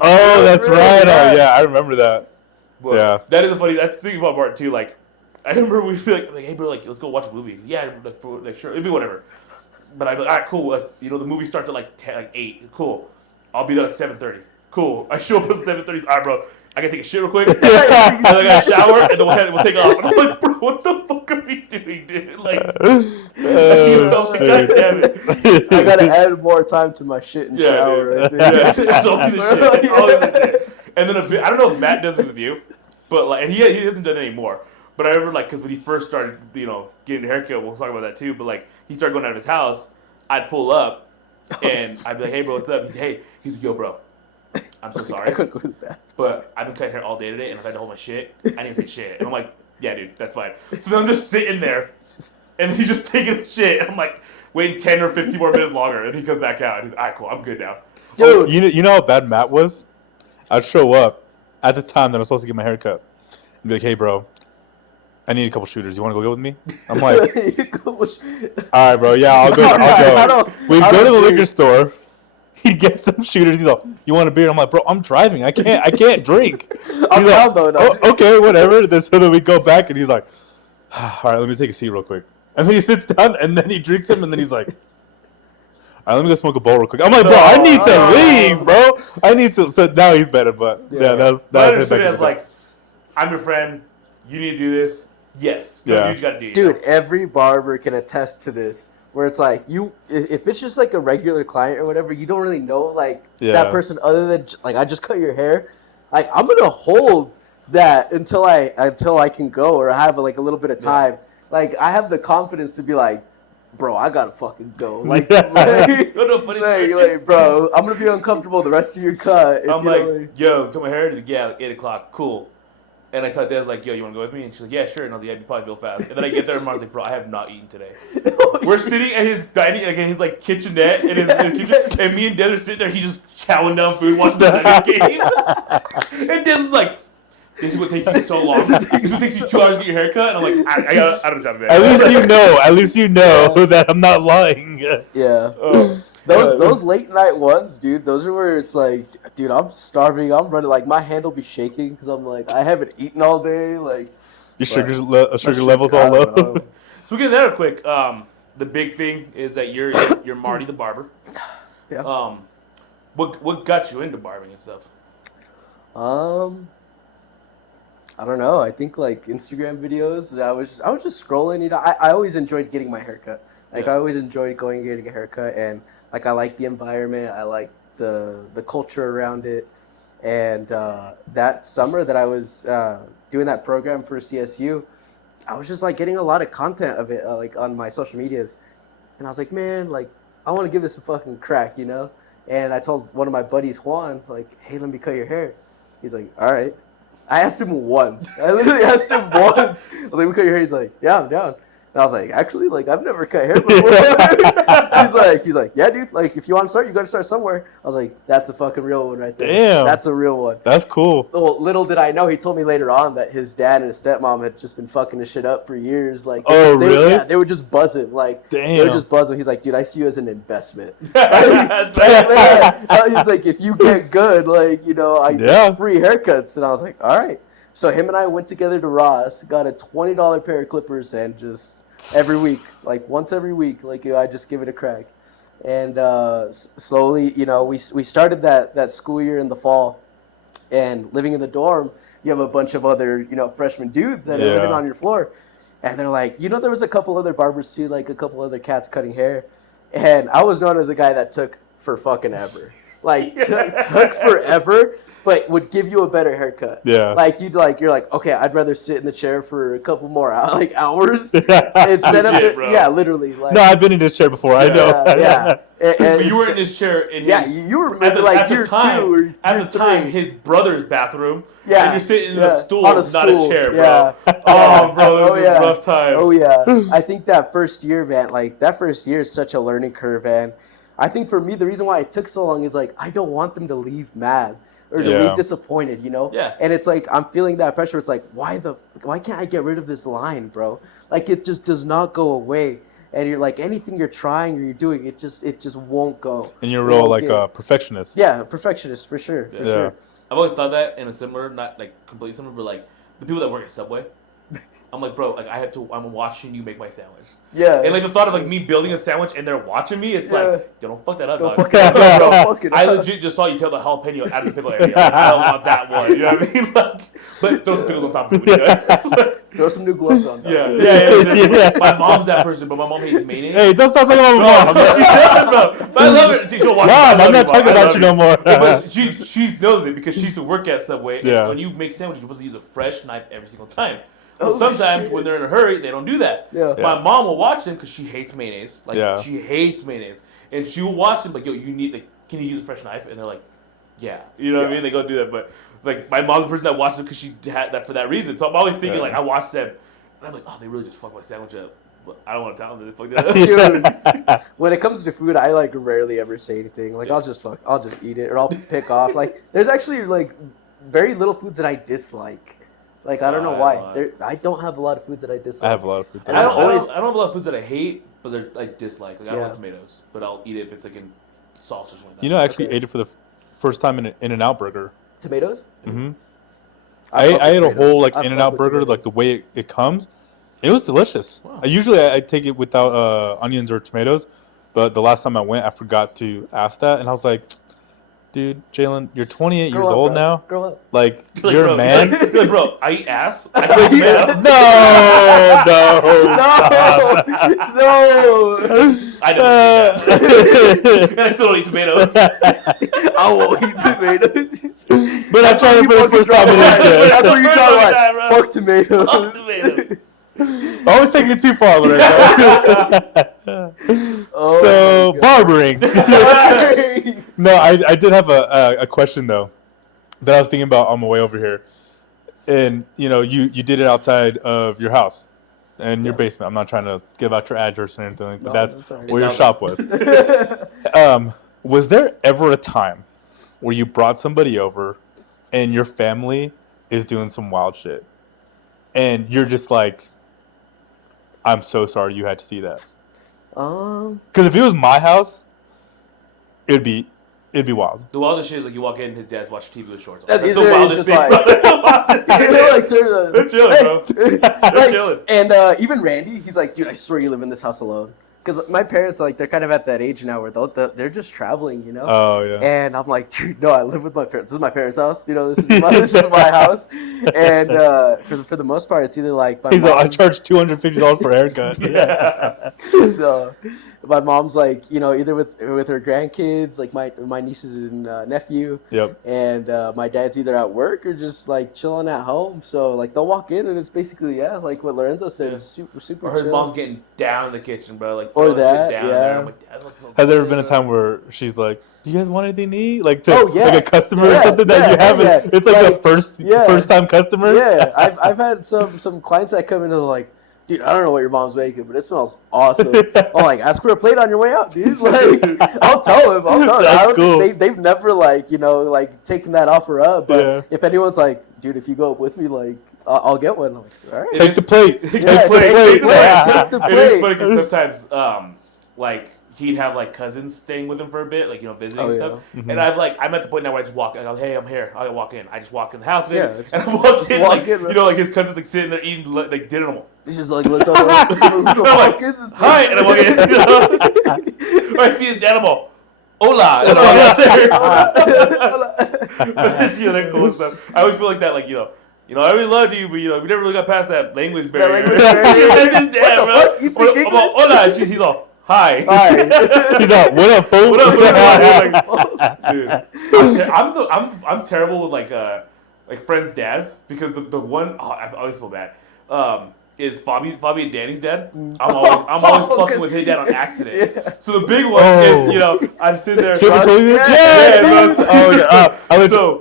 Oh, that's right. Oh, yeah, I remember that. But yeah. That is a funny. That's thinking about Martin too. Like, I remember we'd be like, hey bro, like let's go watch a movie. Yeah, sure, it'd be whatever. But I'd be like, all right, cool. The movie starts at like 10, like 8. Cool. I'll be there at 7:30. Cool. I show up at 7:30. All right, bro. I gotta take a shit real quick. And then I gotta shower, and then we'll take off. And I'm like, bro, what the fuck are we doing, dude? Like, God damn it. I gotta add more time to my shit and shower. Right there. Yeah, always the shit. Always the shit. And then I don't know if Matt does this with you, but like, and he hasn't done it anymore. But I remember, like, because when he first started, getting a haircut, we'll talk about that too. But like, he started going out of his house. I'd pull up, and I'd be like, "Hey, bro, what's up?" He's like, "Yo, bro, I'm so sorry. I couldn't go to the bathroom. But I've been cutting hair all day today, and I've had to hold my shit. I need to take shit." And I'm like, "Yeah, dude, that's fine." So then I'm just sitting there, and he's just taking a shit. And I'm like, waiting 10 or 15 more minutes longer, and he comes back out. And he's, "All right, cool, I'm good now." Dude, you know how bad Matt was? I'd show up at the time that I'm supposed to get my hair cut and be like, "Hey, bro, I need a couple shooters. You want to go with me?" I'm like, "All right, bro. Yeah, I'll go." We go to the liquor store. He gets some shooters. He's like, "You want a beer?" I'm like, "Bro, I'm driving. I can't drink." I'm down though. No. Oh, okay, whatever. So then we go back, and he's like, "All right, let me take a seat real quick." And then he sits down, and then he drinks them, and then he's like, "All right, let me go smoke a bowl real quick." I'm like, "Bro, I need to leave, bro. I need to." So now he's better, but yeah, that's I understood it as like, I'm your friend. You need to do this. Yes. Go do what you got to do. Dude, every barber can attest to this. Where it's like if it's just like a regular client or whatever, you don't really know that person other than like I just cut your hair. Like I'm gonna hold that until I can go or have like a little bit of time. Like I have the confidence to be like, bro, I gotta fucking go. Like, bro, I'm gonna be uncomfortable the rest of your cut. I'm like, yo, cut my hair. He's like, yeah, like 8 o'clock. Cool. And I tell Des, like, yo, you want to go with me? And she's like, yeah, sure. And I was like, yeah, you probably feel fast. And then I get there and Mark's like, bro, I have not eaten today. We're sitting at his dining, like, his, like, kitchenette in his kitchen. And me and Des are sitting there. He's just chowing down food, watching the Nuggets game. And Des is like, this is what takes you so long. This takes you 2 hours to get your haircut. And I'm like, I don't have time, man. At least you know that I'm not lying. Yeah. Those late night ones, dude, those are where it's like, dude, I'm starving, I'm running, like, my hand will be shaking because I'm like, I haven't eaten all day, like. Your sugar level's all low. So we get there quick. The big thing is that you're Marty the barber. Yeah. What got you into barbering and stuff? I don't know. I think like Instagram videos. I was just scrolling. You know, I always enjoyed getting my haircut. Like I always enjoyed going and getting a haircut, and like I like the environment. I like the culture around it. And that summer that I was doing that program for CSU, I was just like getting a lot of content of it like on my social medias, and I was like, man, like I want to give this a fucking crack, you know. And I told one of my buddies, Juan, like, hey, let me cut your hair. He's like, all right. I asked him once. I literally asked him once. I was like, we cut your hair. He's like, yeah, I'm down. And I was like, actually, like, I've never cut hair before. he's like, yeah, dude. Like, if you want to start, you got to start somewhere. I was like, that's a fucking real one right there. Damn. That's a real one. That's cool. Well, little did I know, he told me later on that his dad and his stepmom had just been fucking his shit up for years. Like, really? Yeah, they would just buzz him. Like, damn. They would just buzz him. He's like, dude, I see you as an investment. He's like, if you get good, like, you know, I get free haircuts. And I was like, all right. So him and I went together to Ross, got a $20 pair of clippers, and just every week, like once every week, like I just give it a crack. And slowly, you know, we started that school year in the fall, and living in the dorm, you have a bunch of other, you know, freshman dudes that are living on your floor. And they're like, you know, there was a couple other barbers too, like a couple other cats cutting hair. And I was known as a guy that took for fucking ever. Like, took forever, but would give you a better haircut. Yeah. Like, you're like, okay, I'd rather sit in the chair for a couple more hours instead of literally. Like, no, I've been in this chair before. I know. Yeah. And you were in this chair in you were maybe like year 2 or year at the time, his brother's bathroom. Yeah. And you're sitting in a stool, on a not a chair, bro. Yeah. Oh, bro, it was a rough time. Oh, yeah. I think that first year, man, like, that first year is such a learning curve, and I think for me, the reason why it took so long is, like, I don't want them to leave mad or to leave disappointed, you know? Yeah. And it's like, I'm feeling that pressure. It's like, why can't I get rid of this line, bro? Like, it just does not go away. And you're like, anything you're trying or you're doing, it just won't go. And you're real, like, a perfectionist. Yeah, perfectionist, for sure, for sure. I've always thought that in a similar, not, like, completely similar, but, like, the people that work at Subway, I'm like, bro, like, I'm watching you make my sandwich. Yeah. And, like, the thought of, like, me building a sandwich and they're watching me, it's like, don't fuck that up, don't dog. fuck it up, don't fuck it I up. legit just saw you tear the jalapeno out of the pickle area. Like, I don't want that one. You know what I mean? Like, but throw some pickles on top of it. Throw some new gloves on. Yeah. My mom's that person, but my mom hates mayonnaise. Hey, don't stop talking about my mom. She does, bro. But I love it. She'll watch Mom, I'm not talking about you no more. But she knows it because she used to work at Subway. Yeah. And when you make sandwiches, you're supposed to use a fresh knife every single time. Well, sometimes when they're in a hurry, they don't do that. Yeah. My mom will watch them because she hates mayonnaise. Like, she hates mayonnaise. And she will watch them like, yo, you need, like, can you use a fresh knife? And they're like, yeah. You know what I mean? They go do that. But, like, my mom's the person that watched them because she had that for that reason. So I'm always thinking, like, I watched them. And I'm like, oh, they really just fucked my sandwich up. But I don't want to tell them that they fucked it up. When it comes to food, I, like, rarely ever say anything. Like, I'll just eat it or I'll pick off. Like, there's actually, like, very little foods that I dislike. Like, I don't know why. I don't have a lot of foods that I dislike. I have a lot of food. I don't have a lot of foods that I hate, but they're like dislike. Like, I don't like tomatoes, but I'll eat it if it's like in sauce or something like that. You know, I actually ate it for the first time in an In-N-Out burger. Tomatoes? Mm-hmm. I ate a whole like In-N-Out burger, like the way it comes. It was delicious. Wow. I take it without onions or tomatoes, but the last time I went, I forgot to ask that, and I was like, dude, Jalen, you're 28 years old now. Grow up. Like, you're a man. You're like, bro, I eat ass. I eat tomato. No. I don't eat that. And I still don't eat tomatoes. I won't eat tomatoes. But I tried it for the first time. That's what you're talking about. Fuck tomatoes. Fuck tomatoes. I always taking it too far right now. So, barbering. No, I did have a question, though, that I was thinking about on my way over here. And, you know, you did it outside of your house and your basement. I'm not trying to give out your address or anything, but that's where your shop was. Was there ever a time where you brought somebody over and your family is doing some wild shit? And you're just like, I'm so sorry you had to see that. Because if it was my house, it'd be wild. The wildest shit is like you walk in, his dad's watching TV with shorts on. That's the wildest thing. They're chilling, bro. They're chilling. And even Randy, he's like, dude, I swear you live in this house alone. Because my parents, like, they're kind of at that age now where they're just traveling, you know? Oh, yeah. And I'm like, dude, no, I live with my parents. This is my parents' house. You know, this is my house. And for the most part, it's either like He's like, I charge $250 for a haircut. Yeah. So, my mom's like, you know, either with her grandkids, like my nieces and nephew. Yep. And my dad's either at work or just like chilling at home. So like they'll walk in and it's basically like what Lorenzo said, it's super or her chill. mom's getting down in the kitchen, bro, like or that, shit down there. I'm like, Dad, has there ever been a time where she's like, do you guys want anything to eat? Like, like a customer or something that you haven't. It's like the first time customer. Yeah, I've had some clients that come in and they're like, dude, I don't know what your mom's making, but it smells awesome. I'm like, ask for a plate on your way out, dude. Like, I'll tell him. That's I don't cool. think they've never, like, taken that offer up. But if anyone's like, dude, if you go up with me, like, I'll get one. I'm like, all right. Take the plate. Take Yeah, the plate. take the plate. It is funny because sometimes, like, he'd have like cousins staying with him for a bit, like visiting and stuff. Mm-hmm. And I'm at the point now where I just walk. I go, hey, I'm here. I walk in. I just walk in the house, and I walk in, like his cousins like sitting there eating like dinner. And he's just like, look over. Who the fuck is this? Hi, and I walk in. I see his dad. I'm all, hola. And that's that cool stuff. I always feel like that, like I really loved you, but we never really got past that language barrier. Damn, bro. You speak English? Hola. He's all. Hi. He's like, what up, folks? What up, dude? I'm terrible with like friends' dads because the one I always feel bad. Is Fabi and Danny's dad. I'm always fucking with his dad on accident. Yeah. So the big one is, I'm sitting there. I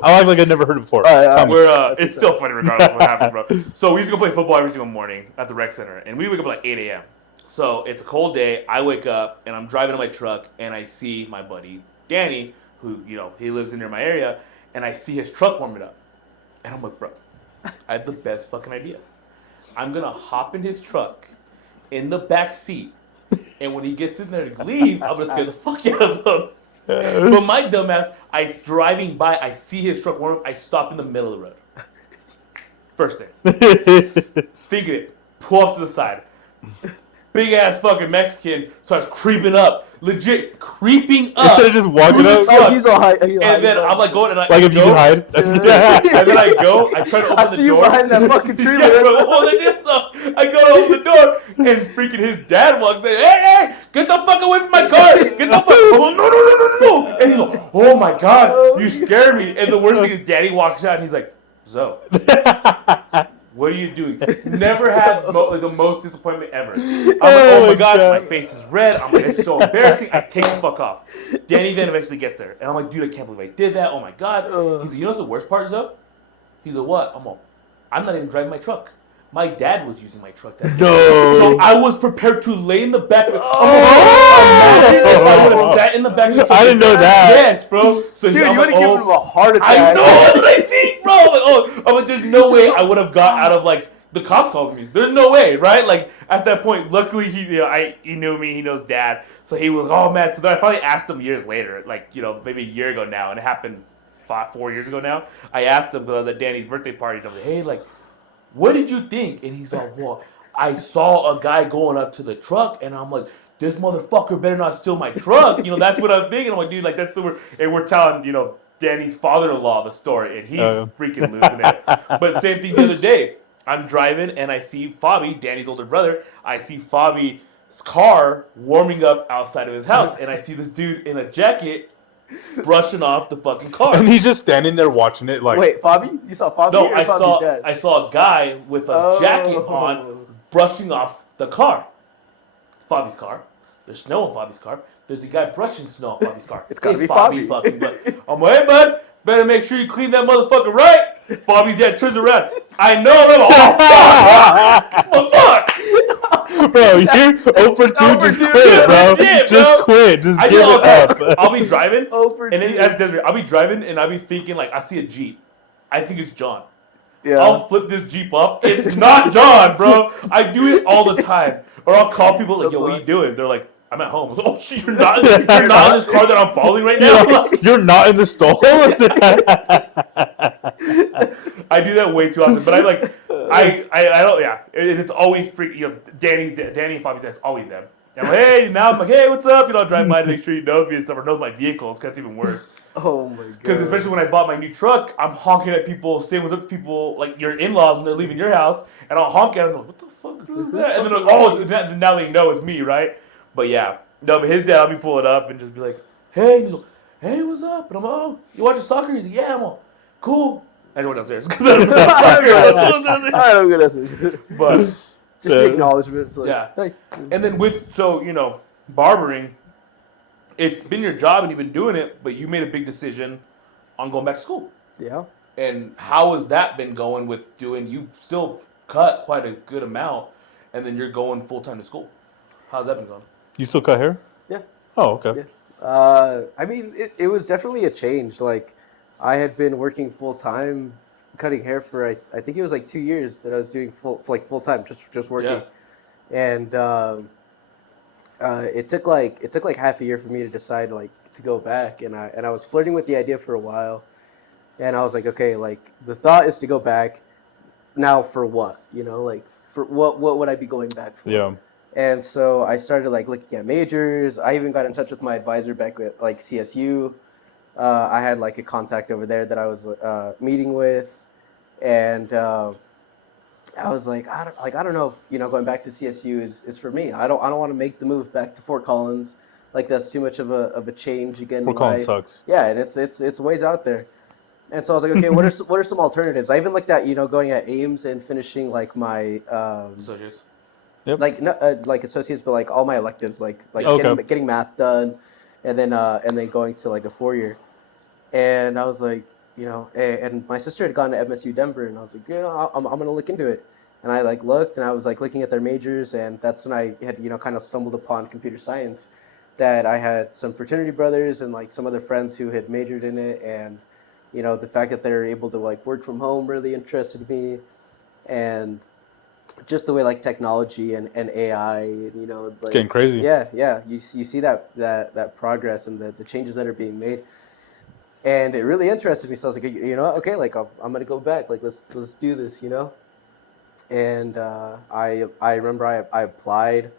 act like I'd never heard it before. It's still funny regardless of what happened, bro. So we used to go play football every single morning at the rec center, and we wake up at like 8 a.m. So it's a cold day. I wake up and I'm driving in my truck, and I see my buddy Danny, who he lives in near my area, and I see his truck warming up, and I'm like, bro, I have the best fucking idea. I'm gonna hop in his truck, in the back seat, and when he gets in there to leave, I'm gonna scare the fuck out of him. But my dumbass, driving by, I see his truck warm up, I stop in the middle of the road. First thing. Think of it. Pull off to the side. Big ass fucking Mexican starts creeping up. Legit creeping up. Instead of just walking up. Oh, he's all high. And then I'm like going and like if you can hide. And then I go, I try to open the door. I see you behind that fucking tree. I go to open the door, and freaking his dad walks in. Hey, get the fuck away from my car. Get the fuck. I'm like, no. And he's like, oh my God, you scared me. And the worst thing is Daddy walks out, and he's like, Zoe. What are you doing? Never had the most disappointment ever. I'm like, oh my God, my face is red. I'm like, it's so embarrassing. I take the fuck off. Danny then eventually gets there. And I'm like, dude, I can't believe I did that. Oh my God. He's like, what's the worst part, Zoe? He's like, what? I'm not even driving my truck. My dad was using my truck that day. No. So I was prepared to lay in the back of the imagine if I would have sat in the back of the truck. I didn't know that. Yes, bro. So dude, you would have given him a heart attack. I know what I think, bro. I'm like, there's no way I would have got out of the cops called me. There's no way, right? Like at that point, luckily he knew me. He knows Dad, so he was like, oh man. So then I finally asked him years later, maybe a year ago now, and it happened 4 years ago now. I asked him because I was at Danny's birthday party. And I was like, hey, what did you think? And he's like, well, I saw a guy going up to the truck, and I'm like, this motherfucker better not steal my truck. That's what I'm thinking. I'm like, dude, that's and we're telling Danny's father-in-law the story, and he's freaking losing it. But same thing the other day. I'm driving, and I see Fabi, Danny's older brother. I see Fabi's car warming up outside of his house, and I see this dude in a jacket brushing off the fucking car. And he's just standing there watching it like... Wait, Fabi? You saw Fabi? No, Fabi's I saw a guy with a jacket on brushing off the car. It's Fabi's car. There's snow on Fabi's car. There's a guy brushing snow on Fabi's car. It's gotta be Fabi. Fucking, I'm like, hey, bud, better make sure you clean that motherfucker right. Fabi's dad turns around. I know, bro. Oh, fuck. Bro, you're 0 for 2, just quit, bro. Just quit. Just give it up. I'll be driving, 0 for 2. And then I'll be driving, and I'll be thinking, I see a Jeep. I think it's John. Yeah. I'll flip this Jeep off. It's not John, bro. I do it all the time. Or I'll call people yo, what are you doing? They're like, I'm at home. I was like, oh, shit, you're not in this car that I'm following right now? You're not in the stall? I do that way too often, but I don't, yeah. It's always Danny and Fabi's dad's always them. And I'm like, hey, now I'm like, hey, what's up? I drive by to make sure he knows me and stuff, or knows my vehicles, because that's even worse. Oh my God. Because especially when I bought my new truck, I'm honking at people, staying with people, like your in-laws when they're leaving your house, and I'll honk at them, like, what the fuck is that? And then they're like, now they know it's me, right? But yeah, no, but his dad, I'll be pulling up and just be like, hey, and he's like, hey, what's up? And I'm like, oh, you watching soccer? He's like, yeah, I'm all, cool. I went downstairs. I don't get us. But just the acknowledgement. Like, yeah. Hey. And then barbering, it's been your job and you've been doing it, but you made a big decision on going back to school. Yeah. And how has that been going with doing, you still cut quite a good amount, and then you're going full time to school. How's that been going? You still cut hair? Yeah. Oh, okay. Yeah. I mean, it was definitely a change. Like, I had been working full time, cutting hair for I think it was like 2 years that I was doing full time, just working, and it took like half a year for me to decide like to go back, and I was flirting with the idea for a while, and I was like, okay, like the thought is to go back. Now for what? Like for what would I be going back for? Yeah. And so I started like looking at majors. I even got in touch with my advisor back at like CSU. I had like a contact over there that I was meeting with, and I was like, I don't know if going back to CSU is for me. I don't want to make the move back to Fort Collins. Like that's too much of a change again. Fort Collins sucks. Yeah, and it's ways out there. And so I was like, okay, what are some alternatives? I even looked at going at Ames and finishing like my Associates. Yep. like not like associates, but like all my electives, like Okay. getting math done, and then going to like a 4 year. And I was like, and my sister had gone to MSU Denver, and I was like, I'm gonna look into it. And I like looked, and I was like looking at their majors, and that's when I had kind of stumbled upon computer science. That I had some fraternity brothers and like some other friends who had majored in it, and the fact that they're able to like work from home really interested me, and just the way like technology and AI, and like Getting crazy. Yeah. You see that progress and the changes that are being made. And it really interested me. So I was like, okay, like I'm gonna go back. Like let's do this, And I remember I applied.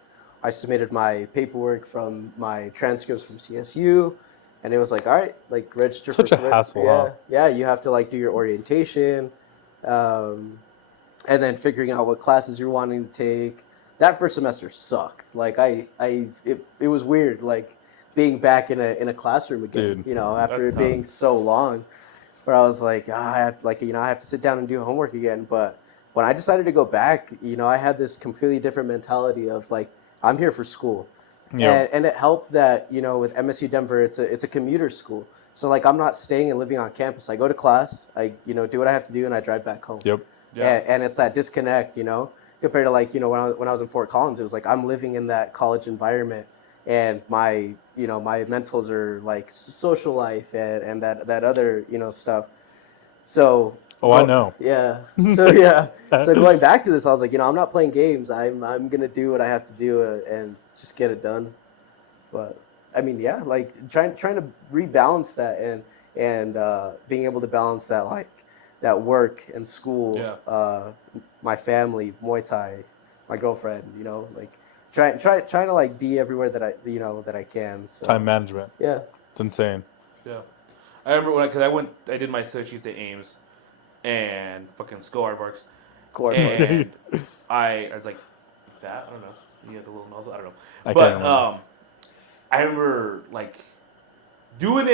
I submitted my paperwork from my transcripts from CSU, and it was like, all right, like register. Such a hassle, huh? Yeah. You have to like do your orientation, and then figuring out what classes you're wanting to take. That first semester sucked. Like it was weird. Like being back in a classroom again, Dude, after it being so long, where I was like, I have to sit down and do homework again. But when I decided to go back, I had this completely different mentality of like, I'm here for school. Yeah. And it helped that, with MSU Denver, it's a commuter school. So like, I'm not staying and living on campus. I go to class, I, do what I have to do, and I drive back home. Yep. Yeah. And it's that disconnect, compared to like, when I was in Fort Collins, it was like, I'm living in that college environment. And my mentals are like social life and that other stuff. So I know. Yeah. So going back to this, I was like, I'm not playing games. I'm gonna do what I have to do and just get it done. But I mean, yeah, like trying to rebalance that and being able to balance that like that work and school, my family, Muay Thai, my girlfriend, like. Trying to like be everywhere that I can. So. Time management. Yeah. It's insane. Yeah. I remember because I did my associates at Ames and fucking Skull Aardvarks. And I was like, that? I don't know. You had the little nozzle? I don't know. But I remember like doing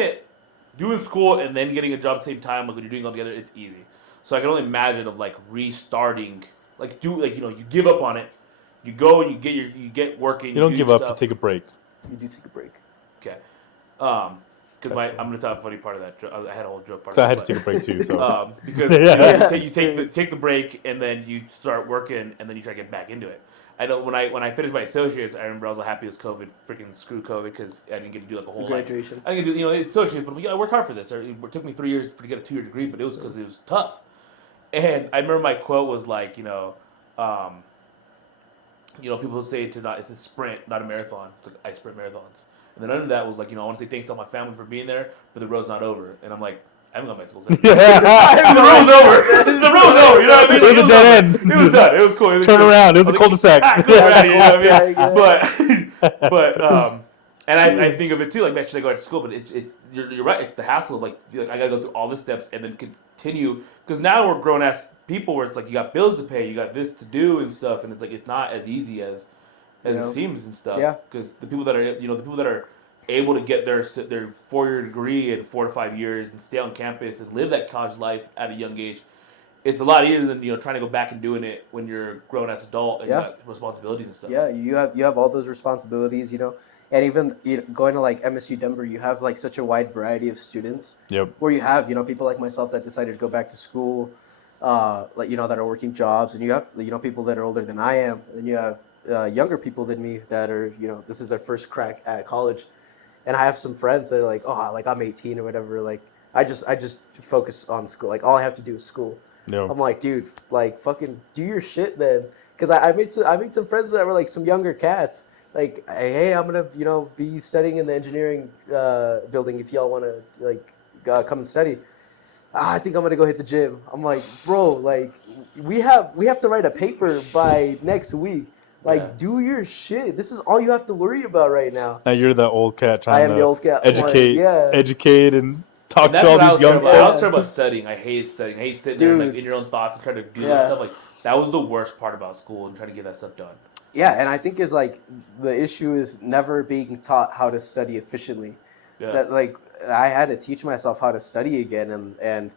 school and then getting a job at the same time. Like when you're doing it all together, it's easy. So I can only imagine of like restarting, like you give up on it. You go and you get working. You don't do give your up. stuff. You take a break. You do take a break. Okay. Because I'm gonna tell a funny part of that. I had a whole joke part. So I had to take a break too. So because you take the break and then you start working and then you try to get back into it. I know when I finished my associates, I remember I was happy it was COVID. Freaking screw COVID because I didn't get to do like a whole graduation. I didn't get to do associates, but I worked hard for this. It took me 3 years to get a 2-year degree, but it was because it was tough. And I remember my quote was like, people say it's a sprint, not a marathon. It's like I sprint marathons. And then under that was like, I want to say thanks to all my family for being there, but the road's not over. And I'm like, I haven't got my school. The road's over. The road's over. You know what I mean? It was a dead end. It was done. It was cool. Turn around. It was a cul-de-sac. But and I think of it too. Like, man, should I go back to school? But you're right. It's the hassle of like I gotta go through all the steps and then continue because now we're grown ass people where it's like you got bills to pay, you got this to do and stuff, and it's like it's not as easy as it seems and stuff. Yeah. Because the people that are able to get their 4-year degree in 4 to 5 years and stay on campus and live that college life at a young age, it's a lot easier than trying to go back and doing it when you're a grown ass adult and you got responsibilities and stuff. Yeah, you have all those responsibilities, and even going to like MSU Denver, you have like such a wide variety of students. Yep. Where you have people like myself that decided to go back to school. like that are working jobs, and you have people that are older than I am, and you have younger people than me that are this is their first crack at college, and I have some friends that are like, oh, like I'm 18 or whatever, like I just focus on school, like all I have to do is school. No. I'm like, dude, like fucking do your shit then, because I made some friends that were like some younger cats. Like, hey, I'm gonna be studying in the engineering building if y'all want to like come and study. I think I'm gonna go hit the gym. I'm like, bro, like we have to write a paper by next week. Like, Yeah. do your shit. This is all you have to worry about right now. Now you're the old cat I trying am the old cat. educate and talk And to that's all what I these was young terrible. I was kids. terrible about studying. I hated studying. I hate sitting there and, like Dude. in your own thoughts and trying to do this Yeah. stuff. Like that was the worst part about school and trying to get that stuff done. Yeah, and I think is like the issue is never being taught how to study efficiently. Yeah. That like I had to teach myself how to study again, and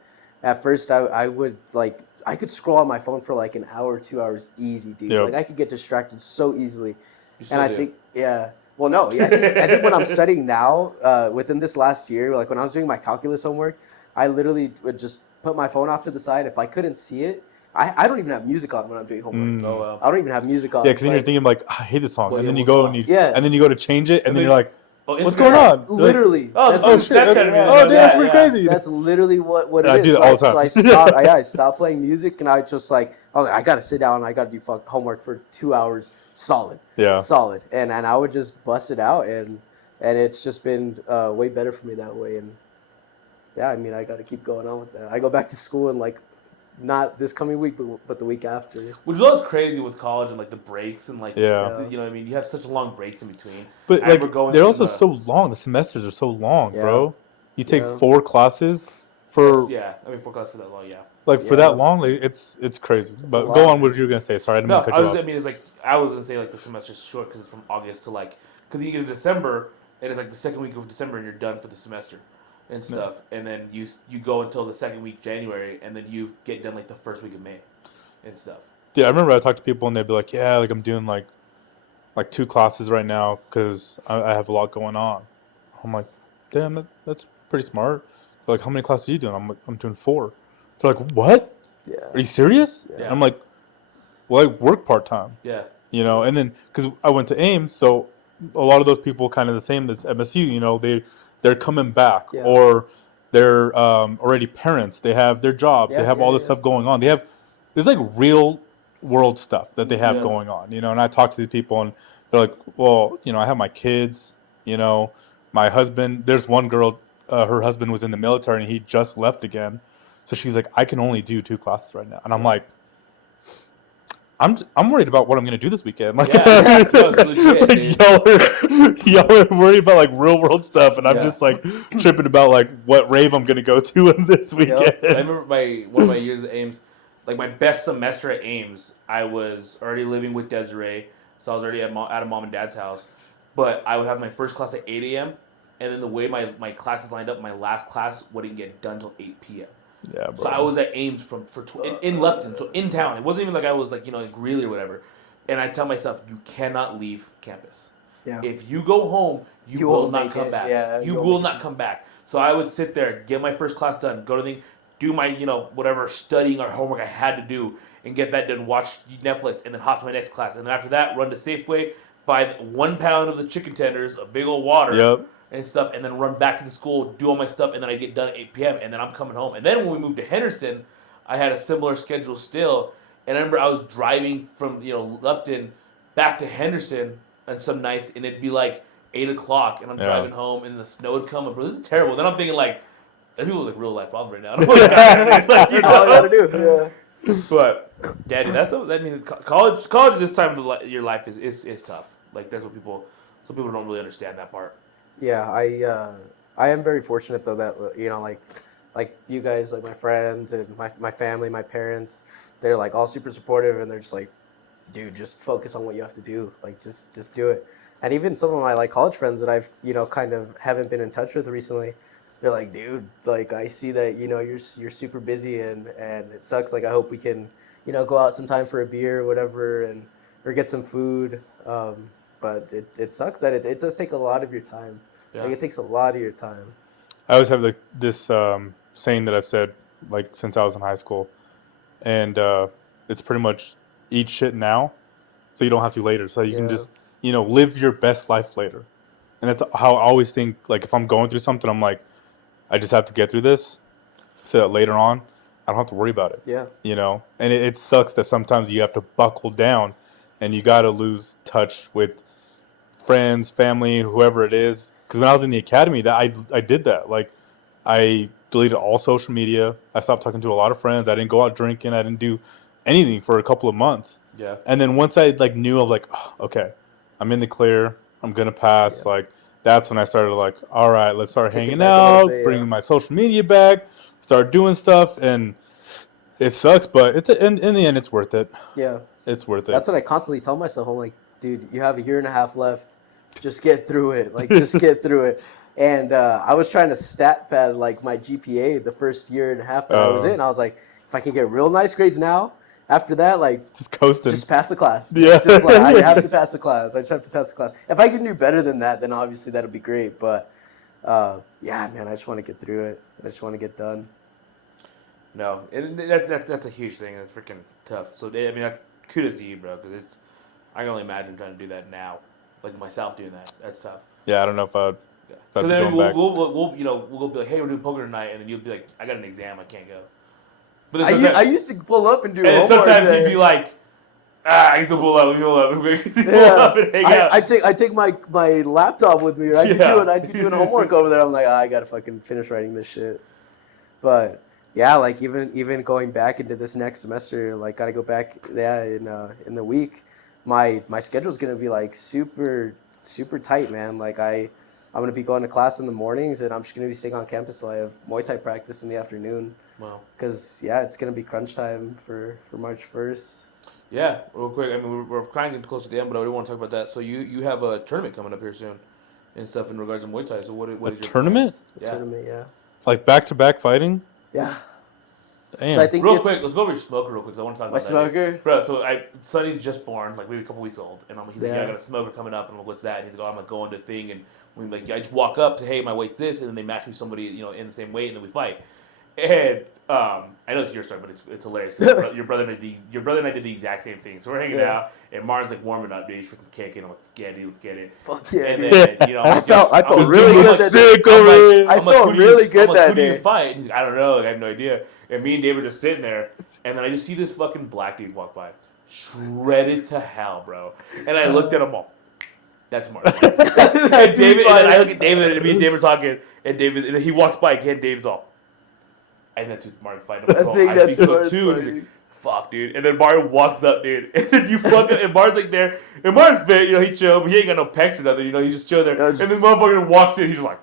at first I would like I could scroll on my phone for like an hour, 2 hours easy, dude. Yep. Like I could get distracted so easily. You still And I do. think, yeah. Well, no, yeah. I think when I'm studying now, within this last year, like when I was doing my calculus homework, I literally would just put my phone off to the side. If I couldn't see it, I don't even have music on when I'm doing homework. Oh well. I don't even have music on. Yeah, because then you're Like, thinking like, I hate this song, Well, and then yeah, you what go song? and then you go to change it, and then then- you're like, Oh, what's Instagram. going on? You're like, literally. Oh, that's, oh, shit, Snapchat okay. music. Oh, damn, that's Yeah, pretty yeah. crazy. that's literally what it I is. do that all the time. So I stopped. I stopped playing music, and I just like, oh, I gotta sit down. And I gotta do homework for 2 hours solid. Yeah. Solid, and I would just bust it out, and it's just been way better for me that way. And yeah, I mean, I got to keep going on with that. I go back to school in like not this coming week, but the week after. Which is always crazy with college and like the breaks and like Yeah. you know what I mean. You have such long breaks in between. But I remember like, going they're through also the- so long. The semesters are so long, Yeah. bro. You take Yeah. 4 classes for Yeah, I mean forecast for that long. Yeah. like for Yeah. that long. Like, it's crazy. But lot. go on with what you were gonna say. Sorry, I didn't No, mean to cut I you was. off. I mean, it's like I was gonna say like the semester's short because it's from August to like because you get to December and it's like the second week of December and you're done for the semester and stuff, and then you go until the second week January and then you get done like the first week of May and stuff. Dude, I remember I talked to people and they'd be like, "Yeah, like I'm doing like 2 classes right now because I have a lot going on." I'm like, "Damn, that's pretty smart." They're like, "How many classes are you doing?" I'm like, "I'm doing 4." They're like, "What? Yeah. Are you serious?" Yeah. And I'm like, "Well, I work part time." Yeah. You know, and then because I went to Ames, so a lot of those people kind of the same as MSU. You know, they're coming back Yeah. or they're already parents. They have their jobs. They Yeah, have all this yeah. stuff going on. There's like real world stuff that they have Yeah. going on. You know, and I talk to these people and they're like, well, you know, I have my kids. You know, my husband. There's one girl. Her husband was in the military and he just left again. So she's like, I can only do 2 classes right now, and I'm like. I'm worried about what I'm gonna do this weekend. Like, Yeah, no, it's legit, like dude. y'all are worried about like real world stuff, and I'm Yeah. just like tripping about like what rave I'm gonna go to in this weekend. I remember one of my years at Ames, like my best semester at Ames, I was already living with Desiree, so I was already at of mom and dad's house. But I would have my first class at 8 a.m. and then the way my classes lined up, my last class wouldn't get done till 8 p.m. Yeah, bro. So I was at Ames in Lupton, so in town. It wasn't even like I was like like Greeley or whatever. And I tell myself, you cannot leave campus. Yeah. If you go home, you will won't not make come it. back. Yeah, you you will won't not come back. So I would sit there, get my first class done, go to the do my whatever studying or homework I had to do, and get that done. Watch Netflix, and then hop to my next class. And then after that, run to Safeway, buy 1 pound of the chicken tenders, a big old water. Yep. And stuff, and then run back to the school, do all my stuff, and then I get done at 8 p.m. and then I'm coming home. And then when we moved to Henderson, I had a similar schedule still. And I remember I was driving from Lupton back to Henderson on some nights, and it'd be like 8 o'clock, and I'm Yeah. driving home, and the snow would come. And bro, this is terrible. Then I'm thinking like, there's people with like real life problems right now. I don't know what That's all I gotta do. Yeah. But daddy, that means college. College at this time of your life is tough. Like that's what some people don't really understand that part. Yeah, I am very fortunate though that like you guys, like my friends and my family, my parents, they're like all super supportive, and they're just like, dude, just focus on what you have to do, like just do it. And even some of my like college friends that I've kind of haven't been in touch with recently, they're like, dude, like I see that you're super busy and it sucks. Like I hope we can go out sometime for a beer or whatever, and or get some food. But it sucks that it does take a lot of your time. Yeah. Like it takes a lot of your time. I always have like this saying that I've said like since I was in high school. and it's pretty much eat shit now, so you don't have to later. So you can just live your best life later, and that's how I always think. Like if I'm going through something, I'm like, I just have to get through this, so that later on, I don't have to worry about it. Yeah. And it sucks that sometimes you have to buckle down, and you got to lose touch with friends, family, whoever it is. Because when I was in the academy, that I did that. Like, I deleted all social media. I stopped talking to a lot of friends. I didn't go out drinking. I didn't do anything for a couple of months. Yeah. And then once I knew, I'm like, oh, okay, I'm in the clear. I'm gonna pass. Yeah. Like that's when I started like, all right, let's start Kick it hanging back a little out, bit, bringing my social media back, start doing stuff, and it sucks, but it's in the end, it's worth it. Yeah. It's worth it. That's what I constantly tell myself. I'm like, dude, you have a year and a half left. Just get through it. Like, just get through it. And I was trying to stat pad like my GPA the first year and a half that I was in. I was like, if I can get real nice grades now, after that, like, just coasting. Just pass the class. Yeah. It's just like, I have to pass the class. I just have to pass the class. If I can do better than that, then obviously that'll be great. But yeah, man, I just want to get through it. I just want to get done. No, and that's a huge thing. That's freaking tough. So I mean, kudos to you, bro, because I can only imagine trying to do that now, like myself doing that. That's tough. Yeah, I don't know if I'd. Because then we'll go be like, hey, we're doing poker tonight, and then you'll be like, I got an exam, I can't go. But I used to pull up and do and homework. sometimes you'd be like, I used to pull up and hang out. I take my laptop with me. I'd be doing homework over there. I'm like, I gotta fucking finish writing this shit. But yeah, like even going back into this next semester, like gotta go back in the week. My schedule's gonna be like super tight, man. Like I'm gonna be going to class in the mornings, and I'm just gonna be staying on campus till I have Muay Thai practice in the afternoon. Wow. Because it's gonna be crunch time for March 1st. Yeah, real quick. I mean, we're kind of close to the end, but I don't want to talk about that. So you have a tournament coming up here soon, and stuff in regards to Muay Thai. So what is your tournament? Yeah. Tournament, yeah. Like back-to-back fighting? Yeah. Damn. So I think real quick, let's go over your smoker real quick. 'Cause I want to talk about my smoker. Bro, so Sonny's just born, like maybe a couple weeks old, and he's like, Yeah. I got a smoker coming up, and I'm like, what's that? And he's like, I'm like going to the thing, and we like, I just walk up to, hey, my weight's this, and then they match me with somebody in the same weight, and then we fight. And I know it's your story, but it's hilarious because your brother and I did the exact same thing. So we're hanging out, and Martin's like warming up, dude. He's freaking kicking. I'm like, yeah, dude, let's get it. Fuck yeah, and dude. then I felt really dude good was sick over it. I felt really good that who do day. you fight? And he's like, I don't know. Like, I have no idea. And me and David are just sitting there, and then I just see this fucking black dude walk by, shredded to hell, bro. And I looked at him all. That's Martin. And David, and then I look at David, and me and David are talking, and he walks by again. David's all. And that's who Martin's fighting. I think that's so too. And he's like, fuck, dude. And then Martin walks up, dude. And then you fuck up, and Martin's like there. And Martin's fit, he chilled, but he ain't got no pecs or nothing, he just chilled there. Yeah, and then motherfucker walks in, he's just like,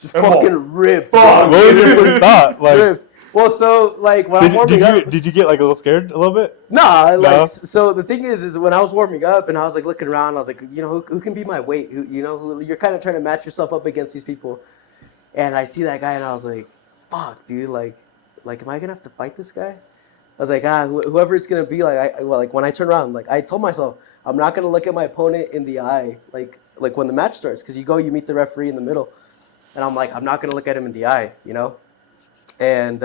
just fucking ripped. What was your first thought? Like, ripped. Well, so like when I'm warming up, did you get like a little scared a little bit? Nah, so the thing is when I was warming up and I was like looking around, I was like, who can be my weight? Who you're kind of trying to match yourself up against these people, and I see that guy and I was like, fuck, dude, like am I gonna have to fight this guy? I was like, whoever it's gonna be, like when I turn around, like I told myself, I'm not gonna look at my opponent in the eye, like when the match starts, because you meet the referee in the middle, and I'm like, I'm not gonna look at him in the eye, And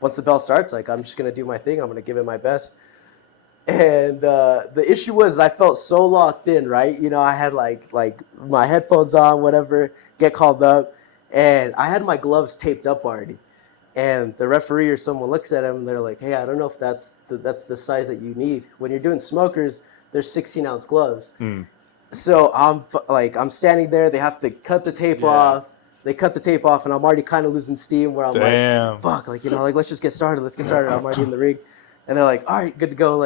once the bell starts, like I'm just gonna do my thing. I'm gonna give it my best. And the issue was I felt so locked in, right? I had like my headphones on, whatever, get called up, and I had my gloves taped up already. And the referee or someone looks at him, and they're like, "Hey, I don't know if that's the size that you need. When you're doing smokers, there's 16-ounce gloves." So I'm standing there. They have to cut the tape off. They cut the tape off, and I'm already kind of losing steam. Where I'm like, "Fuck!" let's just get started. Let's get started. I'm already in the ring, and they're like, "All right, good to go."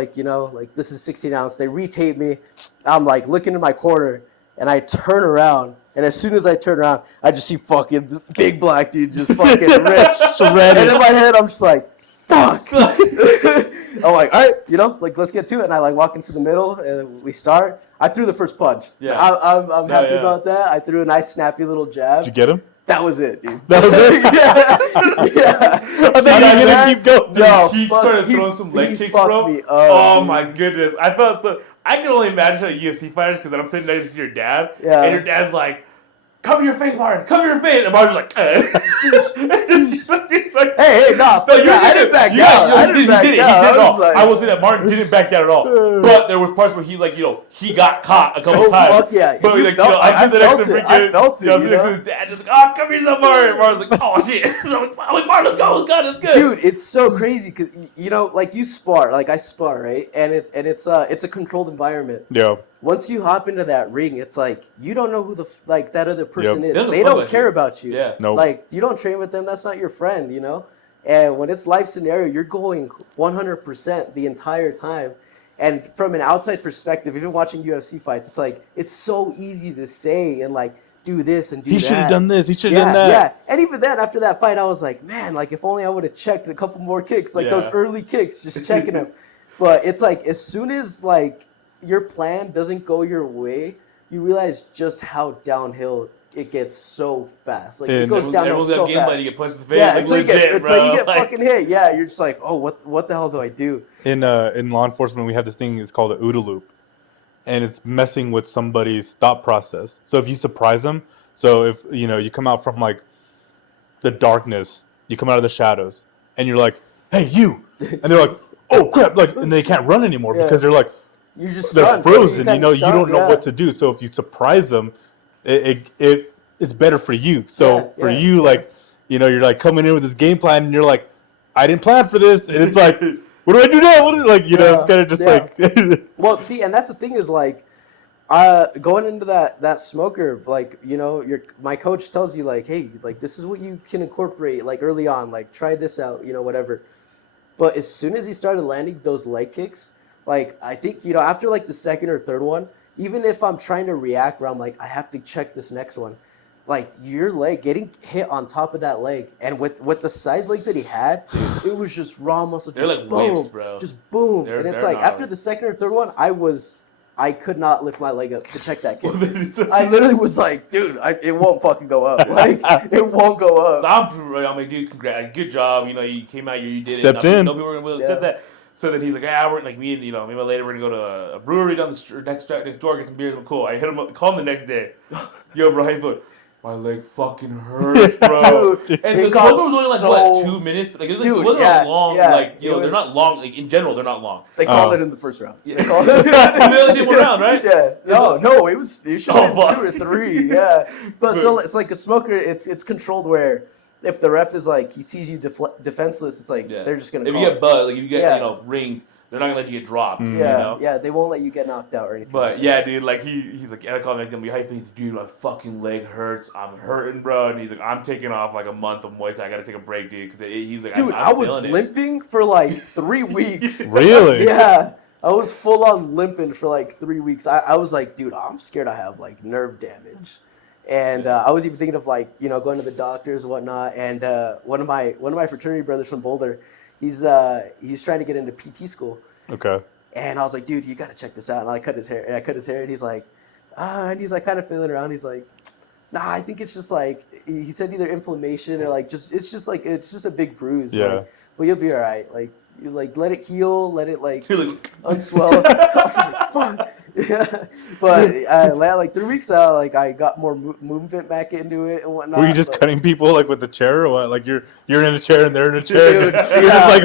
This is 16-ounce. They retape me. I'm like looking in my corner, and I turn around. And as soon as I turn around, I just see fucking big black dude just fucking rich, shredded. And in my head, I'm just like, fuck. I'm like, all right, let's get to it. And I walk into the middle, and we start. I threw the first punch. Yeah, I'm happy about that. I threw a nice snappy little jab. Did you get him? That was it, dude. That was it? yeah. I thought you were going to keep going. No, he started throwing some leg kicks, bro. Oh, my goodness. I felt so... I can only imagine a UFC fighters because I'm sitting next to your dad, and your dad's like, cover your face, Martin, cover your face. And Martin's like, Hey, nah, No, you I didn't back down. I didn't back down. He did it all. Like, I will say that Martin didn't back down at all. But there was parts where he, like, he got caught a couple times. Fuck yeah. But I felt it. I felt it. I was next to his dad, just like, oh, come here, son, Martin. Martin's like, oh, shit. I'm like, Martin, let's go. It's good. Dude, it's so crazy because, like, you spar. Like, I spar, right? And it's a controlled environment. Yeah. Once you hop into that ring, it's like you don't know who that other person is. They don't They don't care about you. Yeah. Nope. Like, you don't train with them. That's not your friend, And when it's life scenario, you're going 100% the entire time. And from an outside perspective, even watching UFC fights, it's like it's so easy to say and like do this and do that. He should have done this. He should have done that. Yeah. And even then, after that fight, I was like, man, like if only I would have checked a couple more kicks, like those early kicks, just checking them. But it's like as soon as like your plan doesn't go your way, you realize just how downhill it gets so fast. Like it goes downhill so fast. You get punched in the face. Yeah, like, until you get fucking hit. Yeah, you're just like, oh, what the hell do I do? In law enforcement, we have this thing. It's called an OODA loop, and it's messing with somebody's thought process. So if you surprise them, so if you come out from like the darkness, you come out of the shadows, and you're like, hey, you, and they're like, oh crap, like, and they can't run anymore because they're like, they're frozen. You don't know what to do. So if you surprise them, it's better for you. So for you, like, you're like coming in with this game plan, and you're like, I didn't plan for this, and it's like, what do I do now? It's kind of just like. Well, see, and that's the thing is like, going into that smoker, like my coach tells you like, hey, like this is what you can incorporate like early on, like try this out, whatever. But as soon as he started landing those leg kicks, like I think after like the second or third one, even if I'm trying to react where I'm like I have to check this next one, like your leg getting hit on top of that leg, and with the size legs that he had, it was just raw muscle. They're like boom, whips, bro. Just boom, And it's like after the second or third one, I could not lift my leg up to check that kick. I literally was like, dude, it won't fucking go up. Like, it won't go up. So I'm like, dude, congrats, good job. You came out here, you did Stepped it. in. No people were gonna step that. So then he's like, we're like me and me and my lady, we're gonna go to a brewery down the street next door, get some beers. I'm cool. I hit him up, call him the next day. Yo, bro, how you feeling? My leg fucking hurts, bro. Dude, and the smoker was only like what, 2 minutes? Like, it wasn't a long. Like, they're not long. Like in general, they're not long. They called it in the first round. Yeah. They only did one round, right? Yeah. No, it should have been 2 or 3. Yeah. But so it's like a smoker. It's controlled where if the ref is like he sees you defenseless, it's like they're just gonna. If you get buzzed, like if you get ringed, they're not gonna let you get dropped. Yeah, they won't let you get knocked out or anything. But yeah, dude, like he's like, I call him next time. How you feeling? Dude, my fucking leg hurts. I'm hurting, bro. And he's like, I'm taking off like a month of Muay Thai. I gotta take a break, dude. Because he's like, dude, I was limping for like 3 weeks. Really? Yeah. I was full on limping for like 3 weeks. I was like, dude, I'm scared I have like nerve damage. And I was even thinking of like, going to the doctors and whatnot. And one of my fraternity brothers from Boulder, he's trying to get into PT school. Okay. And I was like, dude, you gotta check this out. And I cut his hair, and he's like, kind of feeling around. He's like, nah, I think it's just like, he said either inflammation or like it's just a big bruise. Yeah. Like, well, you'll be all right. Like, you like let it heal, let it like unswell. I was like, fuck. Yeah. But like 3 weeks out, like I got more movement back into it and whatnot. Were you just cutting people like with the chair or what? Like you're in a chair and they're in a chair. Dude, you're just like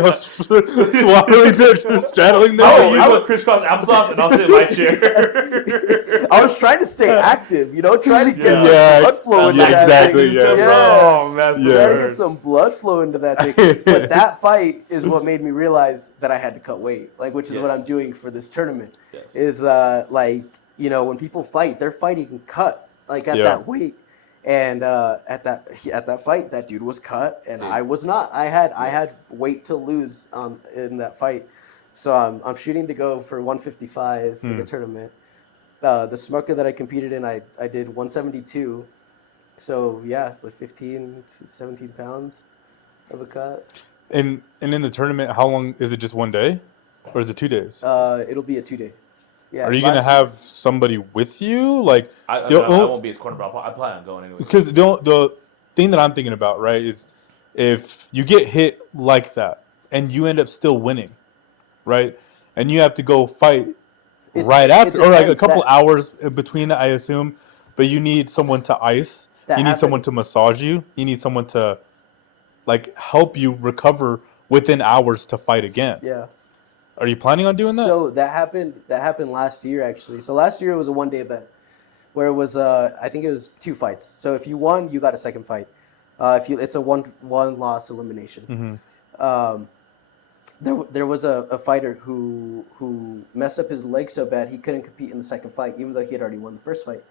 swaddling there, just straddling them. I would crisscross applesauce and I'll sit in my chair. I was trying to stay active, trying to get some blood flow into that thing. Trying to get some blood flow into that thing. But that fight is what made me realize that I had to cut weight, like which is what I'm doing for this tournament. Yes. Is like when people fight, they're fighting cut like at that weight, and at that fight, that dude was cut, and I was not. I had weight to lose in that fight, so I'm shooting to go for 155 for the tournament. The smoker that I competed in, I did 172, so yeah, like 15 to 17 pounds of a cut. And in the tournament, how long is it? Just 1 day, or is it 2 days? It'll be a 2 day. Yeah. Are you gonna have somebody with you? Like, I won't be his corner, but I plan on going anyway. Because the thing that I'm thinking about, right, is if you get hit like that and you end up still winning, right, and you have to go fight right after, or like a couple hours between that, I assume, but you need someone to ice. You need someone to massage you. You need someone to like help you recover within hours to fight again. Yeah. Are you planning on doing that? So that happened last year actually. So last year it was a 1-day event where it was I think it was 2 fights. So if you won, you got a second fight. If you it's a one loss elimination. There was a fighter who messed up his leg so bad he couldn't compete in the second fight, even though he had already won the first fight.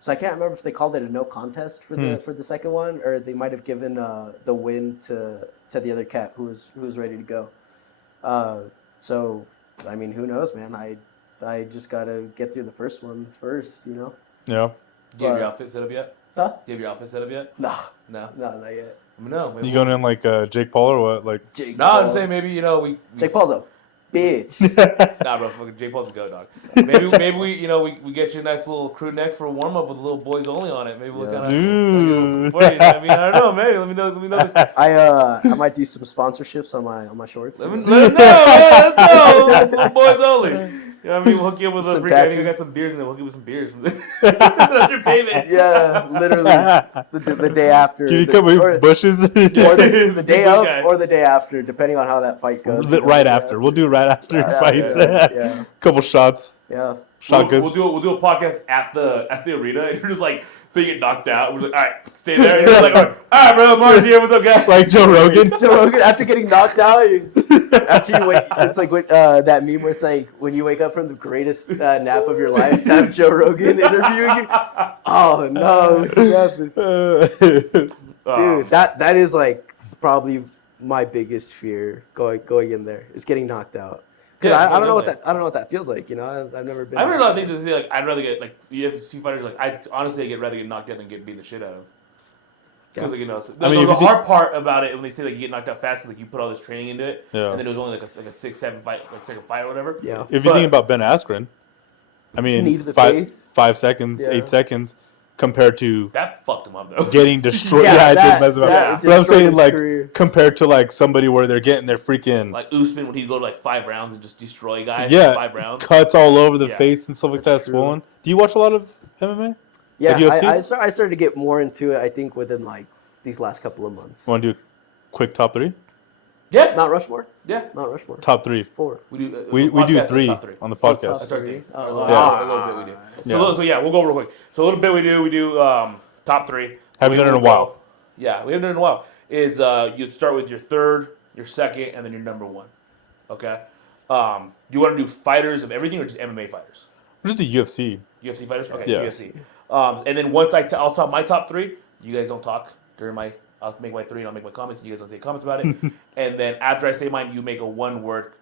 So I can't remember if they called it a no contest for the second one, or they might have given the win to the other cat who was ready to go. So I mean, who knows, man? I just gotta get through the first one first, you know. Yeah. Do you have your outfit set up yet? Huh? Do you have your outfit set up yet? No, No. not yet. I mean, no. You going in like Jake Paul or what? Like Jake No, Paul. I'm just saying maybe we. Jake Paul's a bitch. Nah, bro, fucking Jake Paul's a go, dog. Maybe we get you a nice little crew neck for a warm up with a little boys only on it. Maybe we'll kind of support. You know what I mean? I don't know, man. Let me know. I might do some sponsorships on my shorts. Let us know, man. Let's go. Little boys only. You know what I mean? We'll hook you up with a freaking. I think we got some beers in there. We'll give you some beers. That's your payment. Yeah, literally the day after. can you come with bushes? Or the day Bush of guy. or the day after, depending on how that fight goes. Right after. We'll do it right after your fights. Yeah. Couple shots. Yeah. Shotguns. We'll do a podcast at the arena, and you're just like, so you get knocked out. We're just like, all right, stay there. And you're like, all right, bro, Mark's here. What's up, guys? Like Joe Rogan. Joe Rogan, after getting knocked out, after you wake, it's like that meme where it's like when you wake up from the greatest nap of your life, to have Joe Rogan interviewing you. Oh no, what just happened? Dude, that is like probably my biggest fear going in there is getting knocked out. Yeah, I don't know what that feels like. You know, I've never been. I've heard a lot of things that say like I'd rather get like UFC fighters like I honestly I'd rather get knocked out than get beat the shit out of. Because like, you know, the hard part about it when they say like you get knocked out fast because like you put all this training into it, and then it was only like a 6-7 fight, like second fight or whatever. Yeah. If you think about Ben Askren, I mean, 5 seconds, 8 seconds. Compared to that fucked him up though. Getting destroyed. It did mess him up. But I'm saying like compared to like somebody where they're getting their freaking like Usman when he'd go to like 5 rounds and just destroy guys. Yeah, in 5 rounds. Cuts all over the face and stuff like that. Swollen. Do you watch a lot of MMA? Yeah, like I started to get more into it. I think within like these last couple of months. Want to do a quick top 3? Yeah, Mount Rushmore. Yeah, Mount Rushmore. Top 3. 4. We do 3 on the podcast. A little bit we do. So yeah, we'll go real quick. So a little bit we do top 3. Haven't done it in a while. Yeah, we haven't done it in a while. Is you'd start with your third, your second, and then your number 1. Okay. You want to do fighters of everything or just MMA fighters? Just the UFC. UFC fighters. Okay. Yeah. UFC. And then once I'll talk my top 3. You guys don't talk during my. I'll make my 3 and I'll make my comments. And you guys don't say comments about it. And then after I say mine, you make a 1-word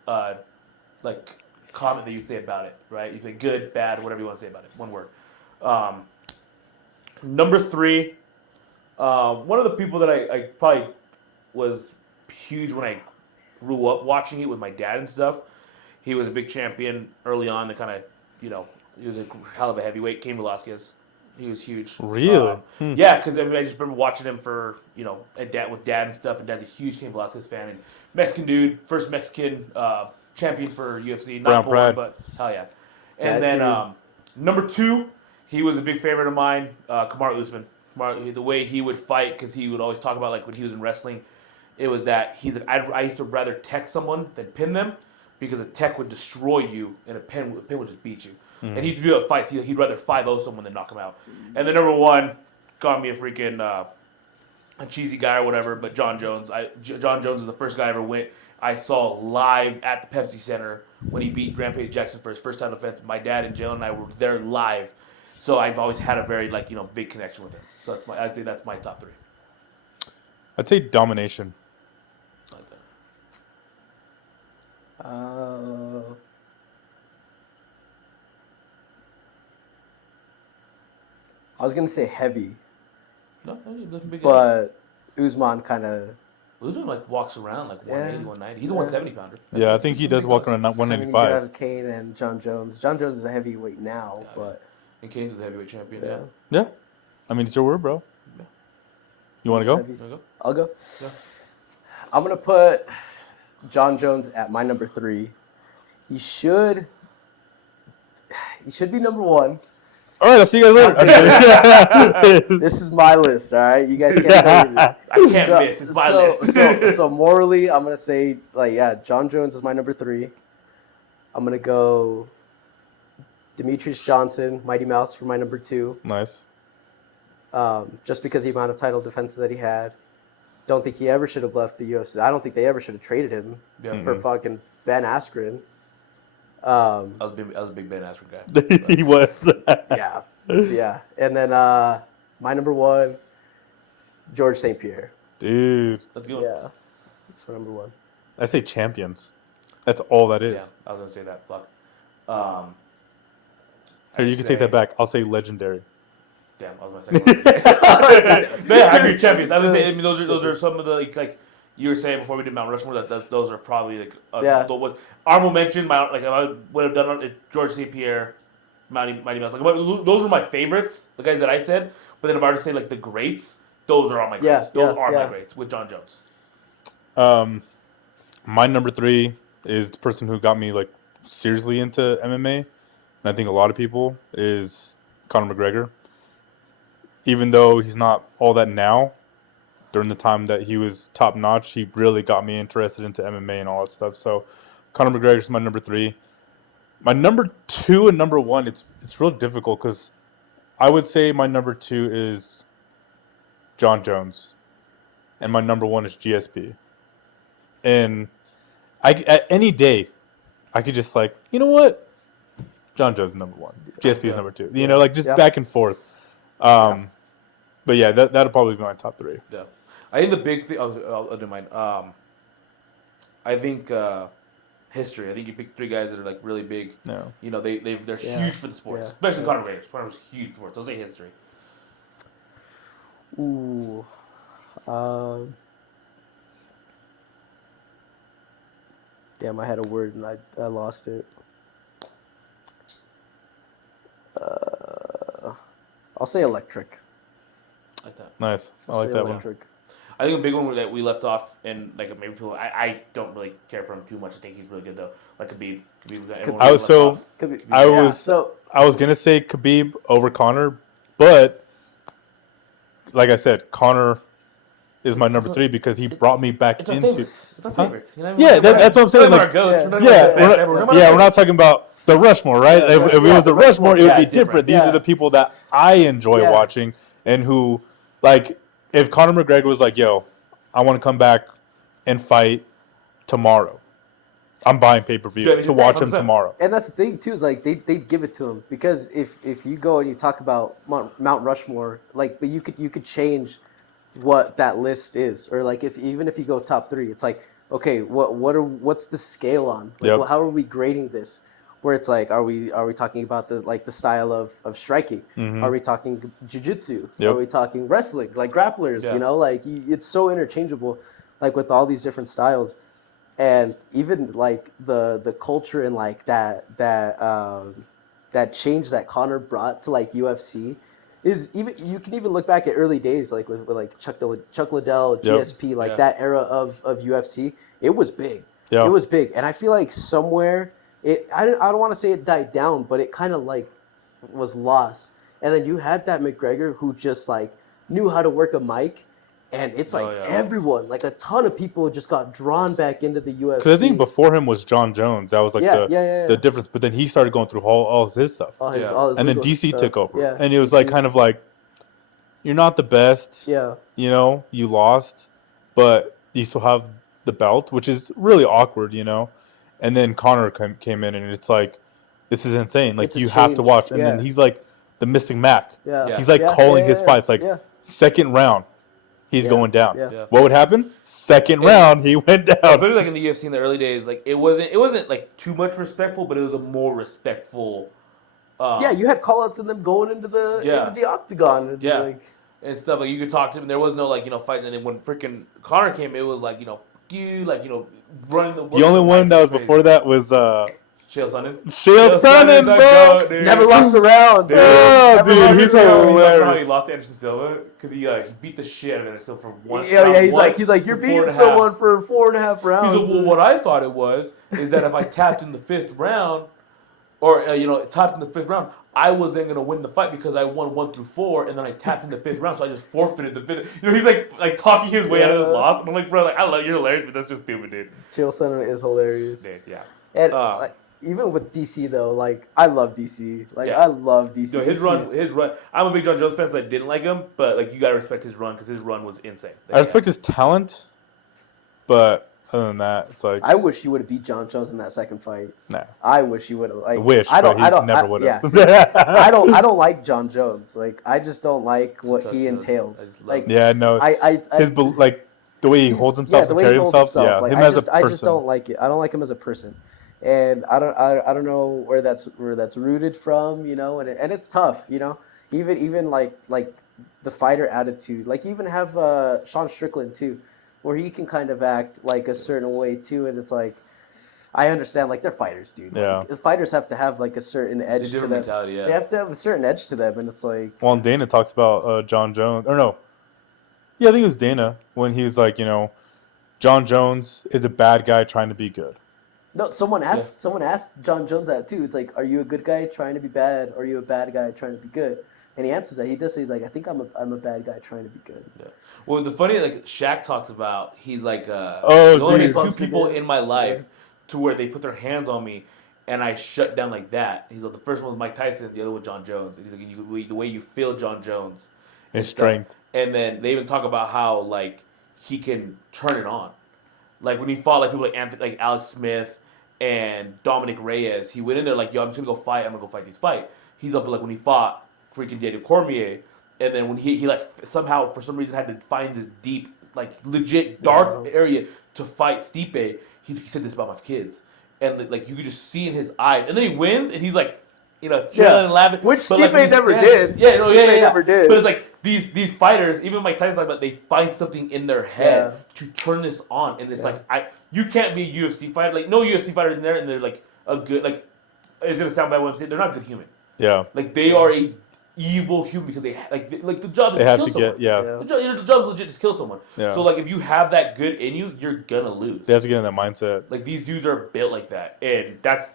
like comment that you say about it. Right? You say good, bad, whatever you want to say about it. 1 word. Number 3. One of the people that I probably was huge when I grew up watching it with my dad and stuff. He was a big champion early on. That kind of, he was a hell of a heavyweight. Cain Velasquez. He was huge. Really? Yeah, because I just remember watching him for, with dad and stuff. And Dad's a huge Cain Velasquez fan. And Mexican dude, first Mexican champion for UFC. Not born, but hell yeah. And then number 2, he was a big favorite of mine, Kamaru Usman. The way he would fight, because he would always talk about like when he was in wrestling, it was that he's like, I used to rather tech someone than pin them, because a tech would destroy you and a pin would just beat you. And he used to do that fights. He'd rather 5-0 someone than knock him out. And then number 1, got me a freaking a cheesy guy or whatever, but John Jones. John Jones is the first guy I ever went. I saw live at the Pepsi Center when he beat Rampage Jackson for his first title defense. My dad and Jalen and I were there live. So I've always had a very big connection with him. So I'd say that's my top 3. I'd say domination. Like that. I was gonna say heavy, No, big but Usman kind of. Usman walks around 180, 190. He's a 170 pounder. Yeah, I think he does walk around 195. You have Cain and John Jones. John Jones is a heavyweight now, but. And Cain's the heavyweight champion. Yeah. I mean, it's your word, bro. Yeah. You want to go? You wanna go? I'll go. Yeah. I'm gonna put John Jones at my number 3. He should be number 1. All right, I'll see you guys later. This is my list, all right? You guys can't say anything. I can't miss. It's my list. So morally, I'm going to say, like, yeah, John Jones is my number 3. I'm going to go Demetrius Johnson, Mighty Mouse, for my number 2. Nice. Just because of the amount of title defenses that he had. Don't think he ever should have left the UFC. I don't think they ever should have traded him for fucking Ben Askren. I was a big Ben Askren guy. He was. Yeah. And then my number 1, George St. Pierre. Dude. Let's go. Yeah, that's my number 1. I say champions. That's all that is. Yeah, I was gonna say that. Fuck. Here, you can take that back. I'll say legendary. Damn, I was gonna say. Yeah, I agree. Champions. I was gonna say. I mean, those are some of the like you were saying before we did Mount Rushmore. That those are probably like what Armo mentioned. Like I would have done it. George St. Pierre, Mighty Mouse. Like those are my favorites. The guys that I said. But then if I were to say like the greats, those are all my greats. Those are my greats with John Jones. My number 3 is the person who got me like seriously into MMA, and I think a lot of people is Conor McGregor. Even though he's not all that now, during the time that he was top notch, he really got me interested into MMA and all that stuff. So, Conor McGregor is my number 3. My number 2 and number 1, it's real difficult because I would say my number 2 is John Jones, and my number 1 is GSP. And at any day, I could just like, you know what? John Jones is number 1. GSP is number 2. You know, like just back and forth. But yeah, that'll probably be my top 3. Yeah, I think the big thing. I'll do mine. I think history. I think you pick 3 guys that are like really big. No. You know, they're huge for the sports, especially Conor McGregor. Conor was huge for sports. Those are history. Ooh. Damn, I had a word and I lost it. I'll say electric. Like that. Nice. I like that electric. one. I think a big one that we left off, and like maybe people, I don't really care for him too much. I think he's really good though. Like Khabib. I was gonna say Khabib over Conor, but like I said, Conor is my number 3 because he brought me back into. It's our favorites. You know what I mean? Yeah, that's what I'm saying. Like, we're not talking about the Rushmore, right? If it was the Rushmore, it would be different. These are the people that I enjoy watching, and who, like, if Conor McGregor was like, "Yo, I want to come back and fight tomorrow," I'm buying pay-per-view to watch him tomorrow. And that's the thing too, is like they'd give it to him, because if you go and you talk about Mount Rushmore, like, but you could change what that list is, or like even if you go top 3, it's like, okay, what's the scale on? Like, well, how are we grading this? Where it's like, are we talking about the style of striking? Mm-hmm. Are we talking jiu-jitsu? Are we talking wrestling, like grapplers? You know, like it's so interchangeable, like with all these different styles, and even like the culture and like that change that Conor brought to like UFC is even, you can even look back at early days, like with like Chuck Liddell, GSP, like that era of UFC. It was big. It was big, and I feel like somewhere. I don't want to say it died down, but it kind of like was lost. And then you had that McGregor who just like knew how to work a mic, and it's like everyone, like a ton of people just got drawn back into the UFC. Because I think before him was John Jones. That was like the difference. But then he started going through all of his stuff. All his and then DC took over. Yeah. And it was like kind of like, you're not the best. Yeah. You know, you lost, but you still have the belt, which is really awkward, you know. And then Conor came in, and it's like, this is insane. Like, you have to watch. And then he's like the missing Mac. Yeah. He's like calling his fights. Like, second round, he's going down. Yeah. What would happen? Second round, he went down. Especially like in the UFC in the early days, like it wasn't like too much respectful, but it was a more respectful. You had call-outs in them going into the octagon. And and stuff. Like, you could talk to him. There was no like, you know, fighting. And then when freaking Conor came, it was like, you know, running the only one that was before that was Chael Sonnen. Chael Sonnen, bro. Never lost a round. Dude, he's hilarious. How he lost to Anderson Silva because he beat the shit out of Anderson Silva for one. He's like you're beating someone for 4.5 rounds. He's like, well, what I thought it was is that if I tapped in the 5th round, or tapped in the 5th round, I was then gonna win the fight because I won 1 through 4, and then I tapped in the 5th round, so I just forfeited the 5th. You know, he's like talking his way out of his loss. And I'm like, bro, like I love you're hilarious, but that's just stupid, dude. Chael Sonnen is hilarious. Dude, yeah. And like, even with DC though, like I love DC. Like I love DC. Yo, his run. I'm a big John Jones fan, so I didn't like him, but like you gotta respect his run because his run was insane. Like, I respect his talent, but other than that, it's like I wish he would have beat John Jones in that second fight. Nah. I wish he would have. Like, I don't never would have. Yeah, I don't like John Jones. Like I just don't like what he entails. Like no. His like the way he holds himself to carry himself. Yeah, like, him as a person. I just don't like it. I don't like him as a person. And I don't know where that's rooted from, you know, and it's tough, you know. Even like the fighter attitude. Like you even have Sean Strickland too, where he can kind of act like a certain way too, and it's like I understand like they're fighters, dude. Yeah. Like, the fighters have to have like a certain edge to them. Mentality, yeah. They have to have a certain edge to them, and it's like well, Dana talks about John Jones or no. Yeah, I think it was Dana when he's like, you know, John Jones is a bad guy trying to be good. No, someone asked John Jones that too. It's like, are you a good guy trying to be bad, or are you a bad guy trying to be good? And he answers that. He does say, he's like, I think I'm a bad guy trying to be good. Yeah. Well, the funny, like Shaq talks about, he's like, dude. 2 people in my life to where they put their hands on me, and I shut down like that. He's like, the first one was Mike Tyson, the other one John Jones. And he's like, the way you feel John Jones, his strength. And then they even talk about how like he can turn it on, like when he fought like people like Anthony, like Alex Smith and Dominic Reyes. He went in there like, yo, I'm just gonna go fight. I'm gonna go fight this fight. He's up like when he fought freaking Daniel Cormier, and then when he like somehow for some reason had to find this deep like legit dark area to fight Stipe. He said this about my kids, and like you could just see in his eyes. And then he wins, and he's like, you know, chilling and laughing. Which but, Stipe like, never did. Yeah, no, Stipe yeah. never did. But it's like these fighters, even Mike Tyson, like they find something in their head to turn this on, and it's like you can't be a UFC fighter. Like no UFC fighter in there, and they're like a good like. It's gonna sound bad what I'm saying. They're not a good human. Yeah. Like they are a evil human because they like the job is to kill someone. The job is legit to kill someone. Yeah. So like if you have that good in you, you're gonna lose. They have to get in that mindset. Like these dudes are built like that, and that's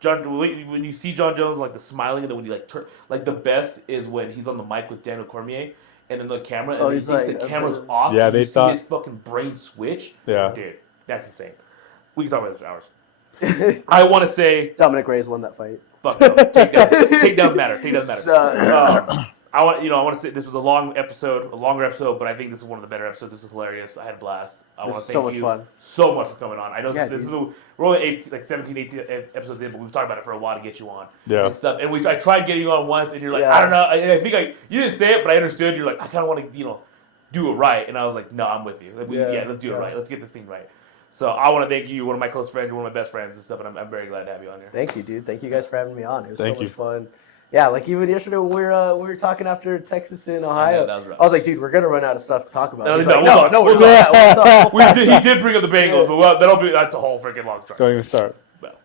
John, when you see John Jones like the smiling, and then when you like turn, like the best is when he's on the mic with Daniel Cormier, and then the camera, and he thinks the camera's off. Yeah, and they thought see his fucking brain switch. Yeah, dude, that's insane. We can talk about this for hours. I want to say Dominic Reyes won that fight. Fuck no. Takedowns matter. Takedowns matter. I want to say this was a longer episode, but I think this is one of the better episodes. This is hilarious. I had a blast. I want to thank you so much for coming on. I know this is we're only 17, 18 episodes in, but we've talked about it for a while to get you on. Yeah. And stuff. And I tried getting you on once, and you're like, I don't know. I think you didn't say it, but I understood. You're like, I kind of want to, do it right. And I was like, no, I'm with you. Like, let's do it right. Let's get this thing right. So I want to thank you. One of my close friends. You're one of my best friends and stuff, and I'm very glad to have you on here. Thank you, dude. Thank you guys for having me on. It was so much fun. Yeah, like even yesterday when we were talking after Texas and Ohio, that was rough. I was like, dude, we're gonna run out of stuff to talk about. No, we're not. He did bring up the Bengals, but that's a whole freaking long story. Don't even start. Well,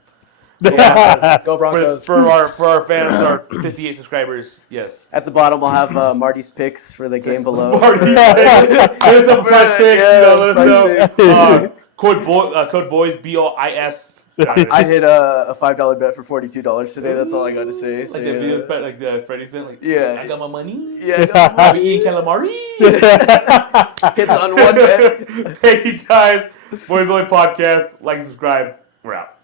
go Broncos. For our fans, our 58 subscribers, yes. At the bottom, I'll have Marty's picks for the game below. Marty's picks. Here's some price picks. Let us know. Code Bois, BOIS. I hit a $5 bet for $42 today. That's all I got to say. So, like the video bet, like the Freddie said, like I got my money. Yeah, I got my money. I'm eating calamari. Hits on one bet. Thank you guys. Boys Only Podcast. Like, subscribe. We're out.